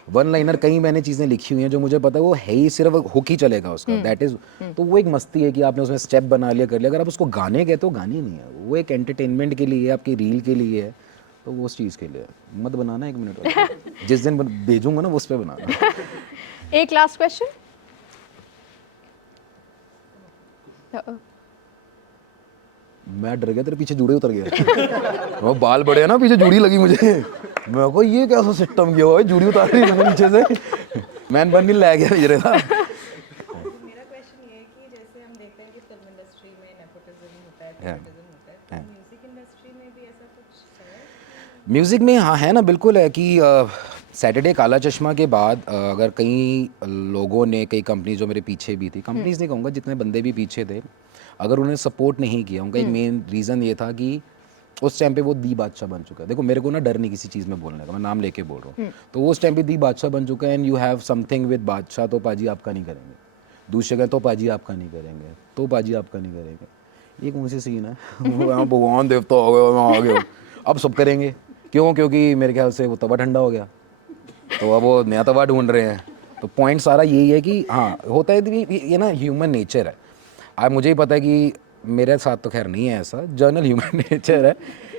1 लाइनर कई मैंने चीज़ें लिखी हुई हैं जो मुझे पता है वो है ही सिर्फ हुक ही चलेगा उसका, दैट इज़। तो वो एक मस्ती है कि आपने उसमें स्टेप बना लिया, कर लिया। अगर आप उसको गाने कहते हो, गाने नहीं है वो, एक एंटरटेनमेंट के लिए है, आपकी रील के लिए है, तो वो उस चीज़ के लिए मत बनाना 1 मिनट वाला। जिस दिन भेजूंगा ना वो उस पर बनाना। एक लास्ट क्वेश्चन। मैं डर गया, तेरे पीछे जूड़े उतर गया वो बाल बड़े हैं ना, पीछे जूड़ी लगी मुझे। मैं को ये कैसा सिस्टम किया हुआ है, जूड़ी उतार रही है पीछे से मैन बन नहीं ले गया मेरे था। मेरा क्वेश्चन ये है कि जैसे हम देखते हैं कि फिल्म इंडस्ट्री में नेपोटिज्म होता है, फेवरेटिज्म होता है, तो म्यूजिक इंडस्ट्री में भी ऐसा कुछ है? म्यूज़िक में हाँ है ना, बिल्कुल है कि सैटरडे काला चश्मा के बाद अगर कई लोगों ने, कई कंपनी जो मेरे पीछे भी थी, कंपनीज नहीं कहूँगा, जितने बंदे भी पीछे थे, अगर उन्हें सपोर्ट नहीं किया, उनका एक मेन रीज़न ये था कि उस टाइम पे वो दी बादशाह बन चुका है। देखो मेरे को ना डर नहीं किसी चीज़ में बोलने का, मैं नाम लेके बोल रहा हूँ। तो वो उस टाइम पे दी बादशाह बन चुका है, and you have something with बादशाह, तो पाजी आपका नहीं करेंगे। दूसरे का तो पाजी आपका नहीं करेंगे, तो पाजी आपका नहीं करेंगे। ये कौन सी सीन है भगवान देवता हो गया, मैं आ गया, अब सब करेंगे। क्यों? क्योंकि मेरे ख्याल से वो तवा ठंडा हो गया, तो अब वो नया तवा ढूंढ रहे हैं। तो पॉइंट सारा यही है कि हाँ होता है, ये ना ह्यूमन नेचर है। अब मुझे ही पता है कि मेरे साथ तो खैर नहीं है ऐसा, जनरल ह्यूमन नेचर है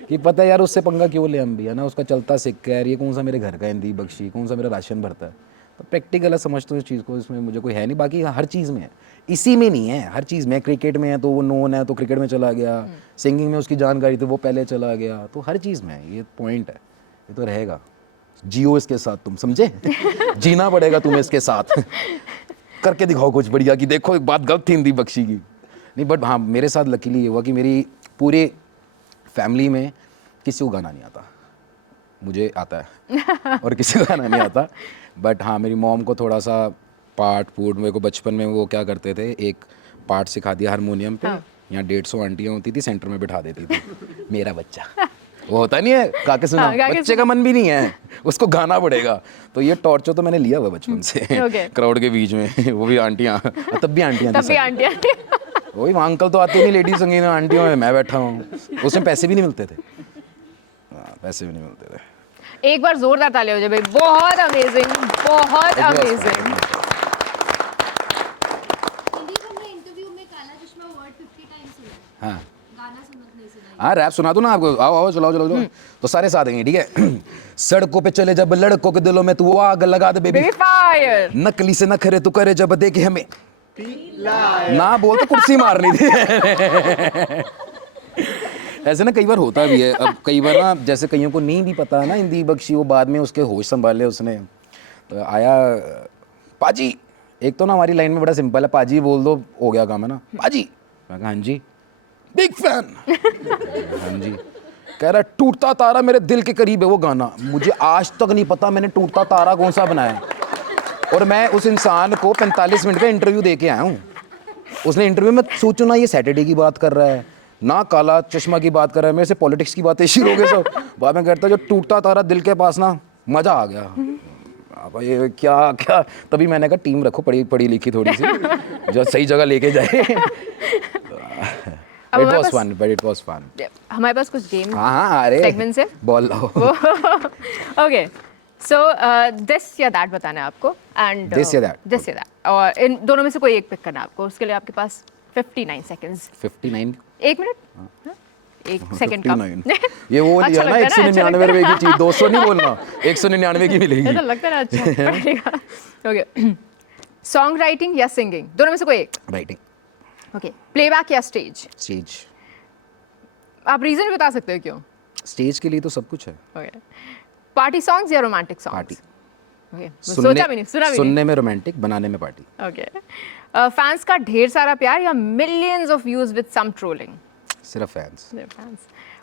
कि पता है यार उससे पंगा क्यों ले हम भी, है ना, उसका चलता सिक्का है, ये कौन सा मेरे घर का हिंदी बख्शी, कौन सा मेरा राशन भरता है। तो प्रैक्टिकल है, समझता हूँ इस चीज़ को, इसमें मुझे कोई है नहीं। बाकी हर चीज़ में है, इसी में नहीं है, हर चीज़ में। क्रिकेट में है तो वो नोन है तो क्रिकेट में चला गया, सिंगिंग में उसकी जानकारी तो वो पहले चला गया, तो हर चीज़ में है। ये पॉइंट है, ये तो रहेगा। जियो इसके साथ, तुम समझे जीना पड़ेगा तुम्हें इसके साथ करके दिखाओ कुछ बढ़िया कि देखो एक बात गलत थी हिंदी बख्शी की नहीं। बट हाँ मेरे साथ लकीली ये हुआ कि मेरी पूरे फैमिली में किसी को गाना नहीं आता, मुझे आता है और किसी को गाना नहीं आता। बट हाँ, मेरी मॉम को थोड़ा सा पार्ट फूड, मेरे को बचपन में वो क्या करते थे, एक पार्ट सिखा दिया हारमोनियम पे। यहाँ 150 आंटियाँ होती थी, सेंटर में बिठा देती थी मेरा बच्चा, वो होता नहीं है काके सुना, हाँ, गा के बच्चे का मन भी नहीं है, उसको गाना पड़ेगा। तो ये टॉर्चर तो मैंने लिया हुआ बचपन से क्राउड के बीच में, वो भी आंटियाँ, तब भी आंटियाँ तब भी आंटियाँ वही अंकल तो आते नहीं, लेडीज संगीत आंटियों में मैं बैठा हूँ। उसमें पैसे भी नहीं मिलते थे, पैसे भी नहीं मिलते थे। एक बार जोरदार ताली हो जाए भाई, बहुत अमेजिंग, बहुत अमेजिंग। इंटरव्यू में काला चश्मा वर्ड 50 टाइम्स सुना, हाँ गाना नहीं सुना। हाँ, रैप सुना दूँ ना आपको, आओ आओ चलाओ चलाओ चलाओ। तो सारे साथ देंगे, ठीक है। सड़कों पे चले जब लड़कों के दिलों में, तू वो आग लगा दे बेबी, बेबी फायर। नकली से नखरे तू करे जब देखे हमें, ना बोल तो कुर्सी मारनी थी। ऐसे ना कई बार होता भी है। अब कई बार ना, जैसे कईयों को नहीं भी पता है ना हिंदी बख्शी, वो बाद में उसके होश संभाले उसने। तो आया पाजी, एक तो ना हमारी लाइन में बड़ा सिंपल है, पाजी बोल दो हो गया काम है ना, पाजी। मैं कहा हाँ जी, बिग फैन। हाँ जी। कह रहा टूटता तारा मेरे दिल के करीब है वो गाना, मुझे आज तक नहीं पता मैंने टूटता तारा कौन सा बनाया है। और मैं उस इंसान को 45 मिनट का इंटरव्यू दे के आया हूँ। उसने इंटरव्यू में सोचो ना, ये सैटरडे की बात कर रहा है ना, काला चश्मा की बात कर रहा है, मेरे से पॉलिटिक्स की बातें शुरू हो गई सब। बाद में कहता जो टूटता तारा दिल के पास ना, मज़ा आ गया। अब ये क्या क्या, तभी मैंने कहा टीम रखो पढ़ी पढ़ी लिखी थोड़ी सी, जो सही जगह लेके जाए। अब इट हमारे वाज पास- fun, but it was fun. हमारे पास कुछ गेम हाँ हाँ, अरे सेगमेंट से बॉल लाओ। ओके, सो दिस या दैट बताना है आपको, एंड This या that. दिस या दैट, और इन दोनों में से कोई एक पिक करना है आपको। उसके लिए आपके पास 59 सेकंड्स, 59 एक मिनट, हाँ? एक सेकंड कम। 59 ये वो अच्छा लिया ना, लगता है 199 रुपए की चीज 200 नहीं बोलना, 199 की मिलेगी। ऐसा लगता है ना, अच्छा पड़ेगा। ओके, सॉन्ग राइटिंग या सिंगिंग, दोनों में से कोई एक। राइटिंग। ओके, प्लेबैक या स्टेज? स्टेज। आप रीजन भी बता सकते हो क्यों? स्टेज के लिए तो सब कुछ है। ओके, पार्टी सॉन्ग्स या रोमांटिक सॉन्ग्स? पार्टी। ओके, सोचा भी नहीं, सुना भी नहीं। सुनने में रोमांटिक, बनाने में पार्टी। ओके, फैंस का ढेर सारा प्यार या millions of views with some trolling? सिर्फ फैंस। फैंस।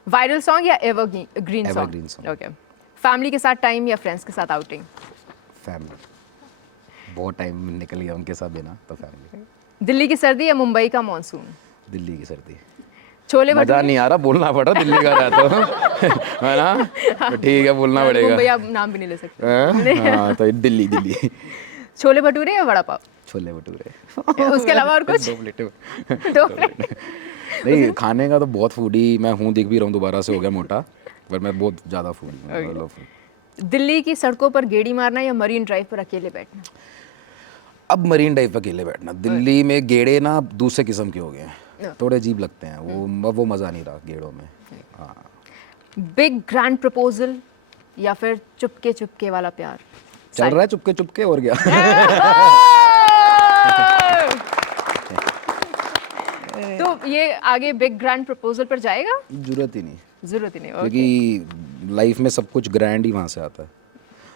वायरल सॉन्ग या evergreen song? Evergreen song. Okay, family के साथ टाइम या फ्रेंड्स के साथ आउटिंग? फैमिली। बहुत टाइम निकल गया उनके साथ देना, तो फैमिली। दिल्ली की सर्दी या मुंबई का मॉनसून? दिल्ली की सर्दी। छोले मजा भटूरे? नहीं आ रहा, बोलना पड़ रहा, दिल्ली का रहता हूँ। है ना, तो ठीक है बोलना पड़ेगा। मुंबई आप नाम भी नहीं ले सकते। हाँ, तो दिल्ली दिल्ली। छोले भटूरे या वड़ा पाव? छोले भटूरे। उसके अलावा और कुछ? 2 प्लेटें। दो प्लेट। नहीं, खाने का तो बहुत फूडी मैं हूँ, दिख भी रहा हूँ, दोबारा से हो गया मोटा, पर मैं बहुत ज़्यादा फूडी हूँ। दिल्ली की सड़कों पर गेड़ी मारना या मरीन ड्राइव पर अकेले बैठना? अब मरीन ड्राइव पर अकेले बैठना। दिल्ली में गेड़े ना दूसरे किस्म के हो गए हैं, थोड़े अजीब लगते हैं, वो मज़ा नहीं रहा गेड़ों में। हाँ। बिग ग्रैंड प्रपोजल या फिर चुपके चुपके वाला प्यार? चल रहा है चुपके चुपके, और क्या। तो ये आगे बिग ग्रैंड प्रपोजल पर जाएगा? जरूरत ही नहीं, जरूरत ही नहीं। ओके, क्योंकि लाइफ में सब कुछ ग्रैंड ही वहाँ से आता है।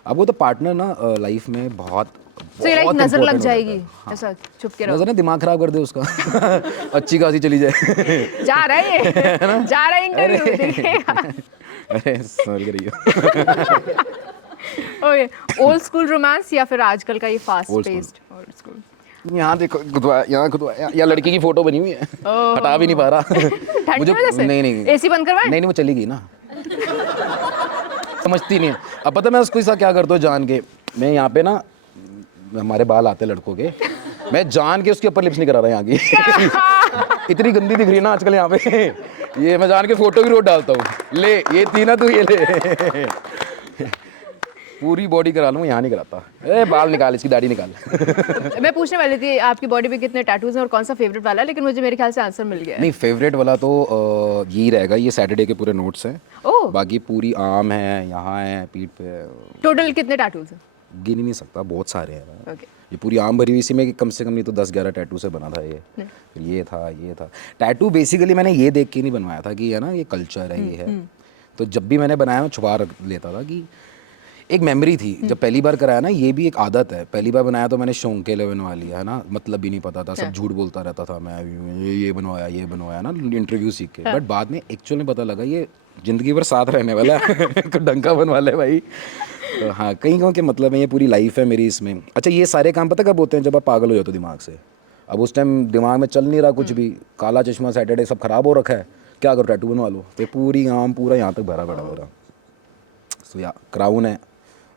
अब वो तो पार्टनर ना लाइफ में बहुत तो ये लाइक बहुत नजर लग important हो जाएगी, जाता है। ऐसा चुपके रहो। नजर ना दिमाग खराब कर दे उसका। अच्छी खासी चली जाए। जा रहा है ये, जा रहा है इंटरव्यू, देखिएगा। अरे समझ रही हो। ओके, ओल्ड स्कूल रोमांस या फिर आजकल का ये fast Old school. Paced old school? यहाँ देखो खुदवाया, यहाँ खुदवाया, या लड़की की फोटो बनी हुई है, हटा भी नहीं पा रहा। ठंड की वजह से? नहीं एसी बंद करवाएं? नहीं, वो चली गई ना। समझती नहीं है। अब पता मैं उसको ऐसा क्या करता हूँ जान के, मैं यहाँ पे ना हमारे बाल आते लड़कों के, मैं जान के उसके ऊपर लिप्स नहीं करा रहा यहाँ की। इतनी गंदी दिख रही है ना आजकल यहाँ पे, ये मैं जान के फोटो भी रोज डालता हूँ, ले ये थी ना तू, ये ले। पूरी बॉडी करा लूँ, यहाँ नहीं कराता। ए बाल निकाल, इसकी दाढ़ी निकाल। मैं पूछने वाली थी आपकी बॉडी पे कितने टैटूज हैं और कौन सा फेवरेट वाला है, लेकिन मुझे मेरे ख्याल से आंसर मिल गया है। नहीं, फेवरेट वाला तो यही रहेगा, ये सैटरडे के पूरे नोट्स हैं। ओह, बाकी पूरी आर्म है, यहाँ है, पीठ पे, टोटल कितने टैटूज हैं? गिन ही नहीं सकता, बहुत सारे हैं। ओके, ये पूरी आर्म भरी हुई, इसी में कम से कम नहीं तो 10-11 टैटू से बना था ये। फिर ये था। टैटू बेसिकली मैंने ये देख के नहीं बनवाया था कि है ना ये कल्चर है, ये है। तो जब भी मैंने बनाया मैं छुपा रख लेता था कि एक मेमोरी थी। जब पहली बार कराया ना, ये भी एक आदत है, पहली बार बनाया तो मैंने शौक के लिए बनवा लिया है ना, मतलब भी नहीं पता था, सब झूठ बोलता रहता था मैं, ये बनवाया ना, इंटरव्यू सीख के। बट बाद में एक्चुअल में पता लगा ये ज़िंदगी भर साथ रहने वाला है तो डंका बन वाला है भाई। तो हाँ, कहीं कहूँ कि मतलब है ये पूरी लाइफ है मेरी इसमें। अच्छा, ये सारे काम पता कब होते हैं? जब आप पागल हो जाते हो दिमाग से। अब उस टाइम दिमाग में चल नहीं रहा कुछ भी, काला चश्मा सैटरडे सब खराब हो रखा है, क्या करो, टैटू बनवा लो। तो पूरी आम पूरा यहाँ तक भरा पड़ा मेरा। सो या क्राउन है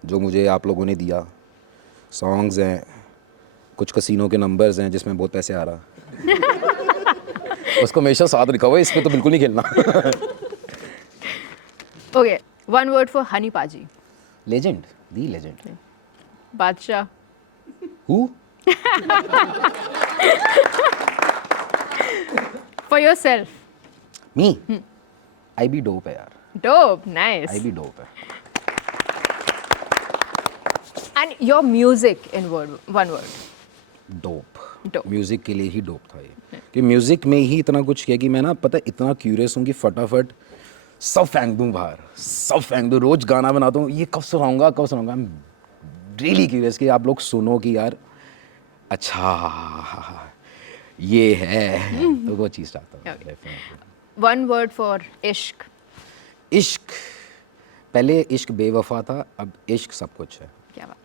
जो मुझे आप लोगों ने दिया, सॉन्ग्स हैं, कुछ कसीनों के नंबर्स हैं जिसमें बहुत पैसे आ रहा उसको हमेशा साथ रखा हुआ है, इसमें तो बिल्कुल नहीं खेलना। Okay, one word for Honey paaji. Legend, the legend. Badshah. Who? For yourself. Me? I be dope है यार, dope, nice. I be dope है। And your music in one word. Dope. Dope. Music के लिए ही डोप था ये, कि म्यूज़िक में ही इतना कुछ किया कि मैं ना, पता है, इतना क्यूरियस हूँ कि फटाफट सब फेंक दूँ बाहर, सब फेंक दूँ। रोज़ गाना बनाता हूँ, ये कब सुनाऊँगा कब सुनाऊँगा। आई एम रियली क्यूरियस कि आप लोग सुनो कि यार अच्छा ये है, तो वो चीज़ चाहता हूँ डेफिनेटली। वन वर्ड फॉर इश्क। इश्क, पहले इश्क बेवफा था, अब इश्क सब कुछ है। क्या बात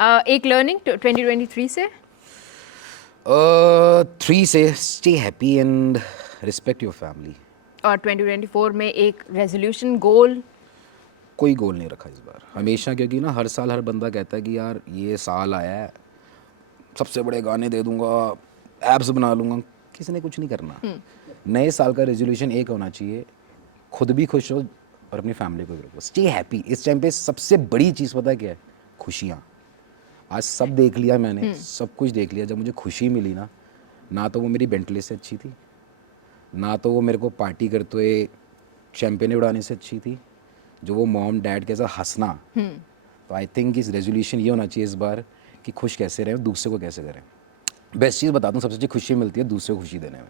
है। एक लर्निंग 2023 से। 3 से stay happy and respect your family. और 2024 में एक रेजोल्यूशन, गोल। कोई गोल नहीं रखा इस बार, हमेशा, क्योंकि ना हर साल हर बंदा कहता है कि यार ये साल आया है, सबसे बड़े गाने दे दूंगा, एप्स बना लूँगा। किसी ने कुछ नहीं करना। नए साल का रेजोल्यूशन एक होना चाहिए, खुद भी खुश हो और अपनी फैमिली को भी रखो। Stay happy. इस टाइम पे सबसे बड़ी चीज़ पता है क्या है? खुशियाँ। आज सब देख लिया मैंने, सब कुछ देख लिया। जब मुझे खुशी मिली ना तो वो मेरी बेंटली से अच्छी थी, ना तो वो मेरे को पार्टी करते हुए शैम्पेन उड़ाने से अच्छी थी, जो वो मॉम डैड के साथ हंसना। तो आई थिंक इस रेजोल्यूशन ये होना चाहिए इस बार कि खुश कैसे रहें, दूसरे को कैसे करें। बेस्ट चीज़ बताता हूँ, सबसे अच्छी खुशी मिलती है दूसरे को खुशी देने में।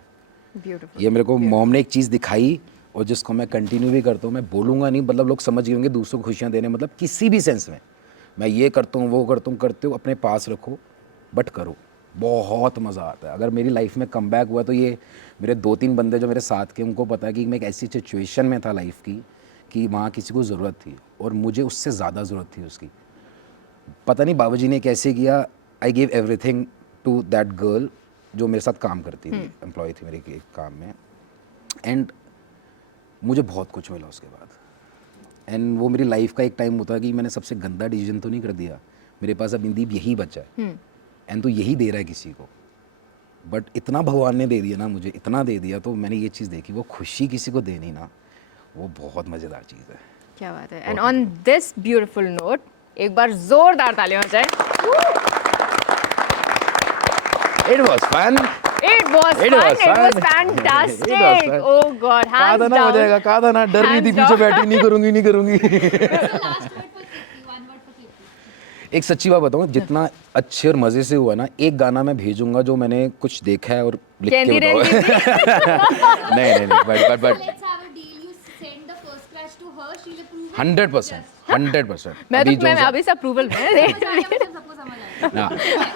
ब्यूटीफुल। ये मेरे को मॉम ने एक चीज़ दिखाई और जिसको मैं कंटिन्यू भी करता हूँ। मैं बोलूँगा नहीं, मतलब लोग समझ गए होंगे दूसरों को खुशियाँ देने मतलब किसी भी सेंस में। मैं ये करता हूँ वो करता हूँ, करते हो अपने पास रखो बट करो, बहुत मज़ा आता है। अगर मेरी लाइफ में कमबैक हुआ तो ये मेरे 2-3 बंदे जो मेरे साथ के, उनको पता है कि मैं एक ऐसी सिचुएशन में था लाइफ की कि वहाँ किसी को ज़रूरत थी और मुझे उससे ज़्यादा ज़रूरत थी उसकी। पता नहीं बाबा जी ने कैसे किया, I give everything to that girl जो मेरे साथ काम करती थी, एम्प्लॉय थी मेरे एक काम में। एंड मुझे बहुत कुछ मिला उसके बाद। एंड वो मेरी लाइफ का एक टाइम होता है कि मैंने सबसे गंदा डिसीजन तो नहीं कर दिया, मेरे पास अब इंदीप यही बचा है एंड तो यही दे रहा है किसी को, बट इतना भगवान ने दे दिया ना मुझे, इतना दे दिया। तो मैंने ये चीज़ देखी, वो खुशी किसी को देनी ना, वो बहुत मज़ेदार चीज़ है। क्या बात है। And on this beautiful note एक बार जोरदार तालियां हो जाए। It was fun. It was It fun. was It was fun. fantastic. It was fun. Oh God, कहा hands था ना हो down. जाएगा, कहा था ना, डर रही थी Hands पीछे down. बैठी, नहीं करूँगी नहीं करूँगी। Last word for Kirti, one word for Kirti. एक सच्ची बात बताऊँ, जितना अच्छे और मज़े से हुआ ना, एक गाना मैं भेजूंगा जो मैंने कुछ देखा है और लिख के कैंडी बताऊँ। नहीं, but Let's have a deal. You send the first scratch to her. She'll approve it. 100%। मैं अभी से अप्रूवल में सबको समझ आएगा।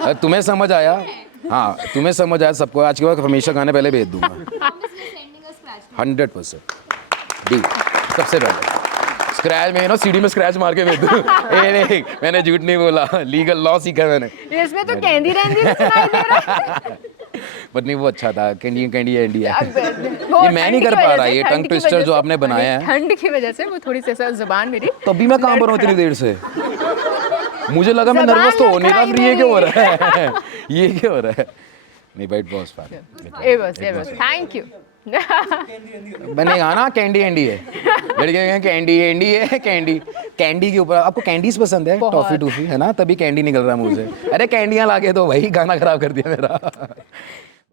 हाँ, तुम्हें समझ आया, हाँ तुम्हें समझ आया सबको। आज के बाद हमेशा गाने पहले भेज दूंगा। Promise you're sending a scratch. 100% D, सबसे पहले स्क्रैच में सीडी में स्क्रैच मार के भेज दूँ। नहीं, मैंने झूठ नहीं बोला, लीगल लॉ सीखा मैंने। इसमें तो कैंडी रैंडी से सुनाई दे रहा है। बट नहीं, वो अच्छा था, कैंडी कैंडी एंडी है। वो ये मैं नहीं ठंड कर की पा वजह रहा, से, ये ठंड टंग की ट्विस्टर वजह जो से, आपने बनाया है, ठंड की वजह से वो थोड़ी सी ऐसा जुबान मेरी। तभी मैं काम पर हूँ इतनी देर से। मुझे लगा मैं ज़बान नर्वस तो हो नहीं रहा, लड़खड़ाई फिर ये क्या हो मेरी। रहा है, ये क्या हो रहा है। नहीं भाई, बहुत fun. It was. Thank you. मैंने कहा ना कैंडी एंडी है, लड़के कहें कैंडी एंडी है, कैंडी के ऊपर। आपको कैंडीज पसंद है, बहुत। टॉफी टूफी है ना, तभी कैंडी निकल रहा है मुंह से। अरे कैंडियाँ ला के दो भाई, गाना खराब कर दिया मेरा।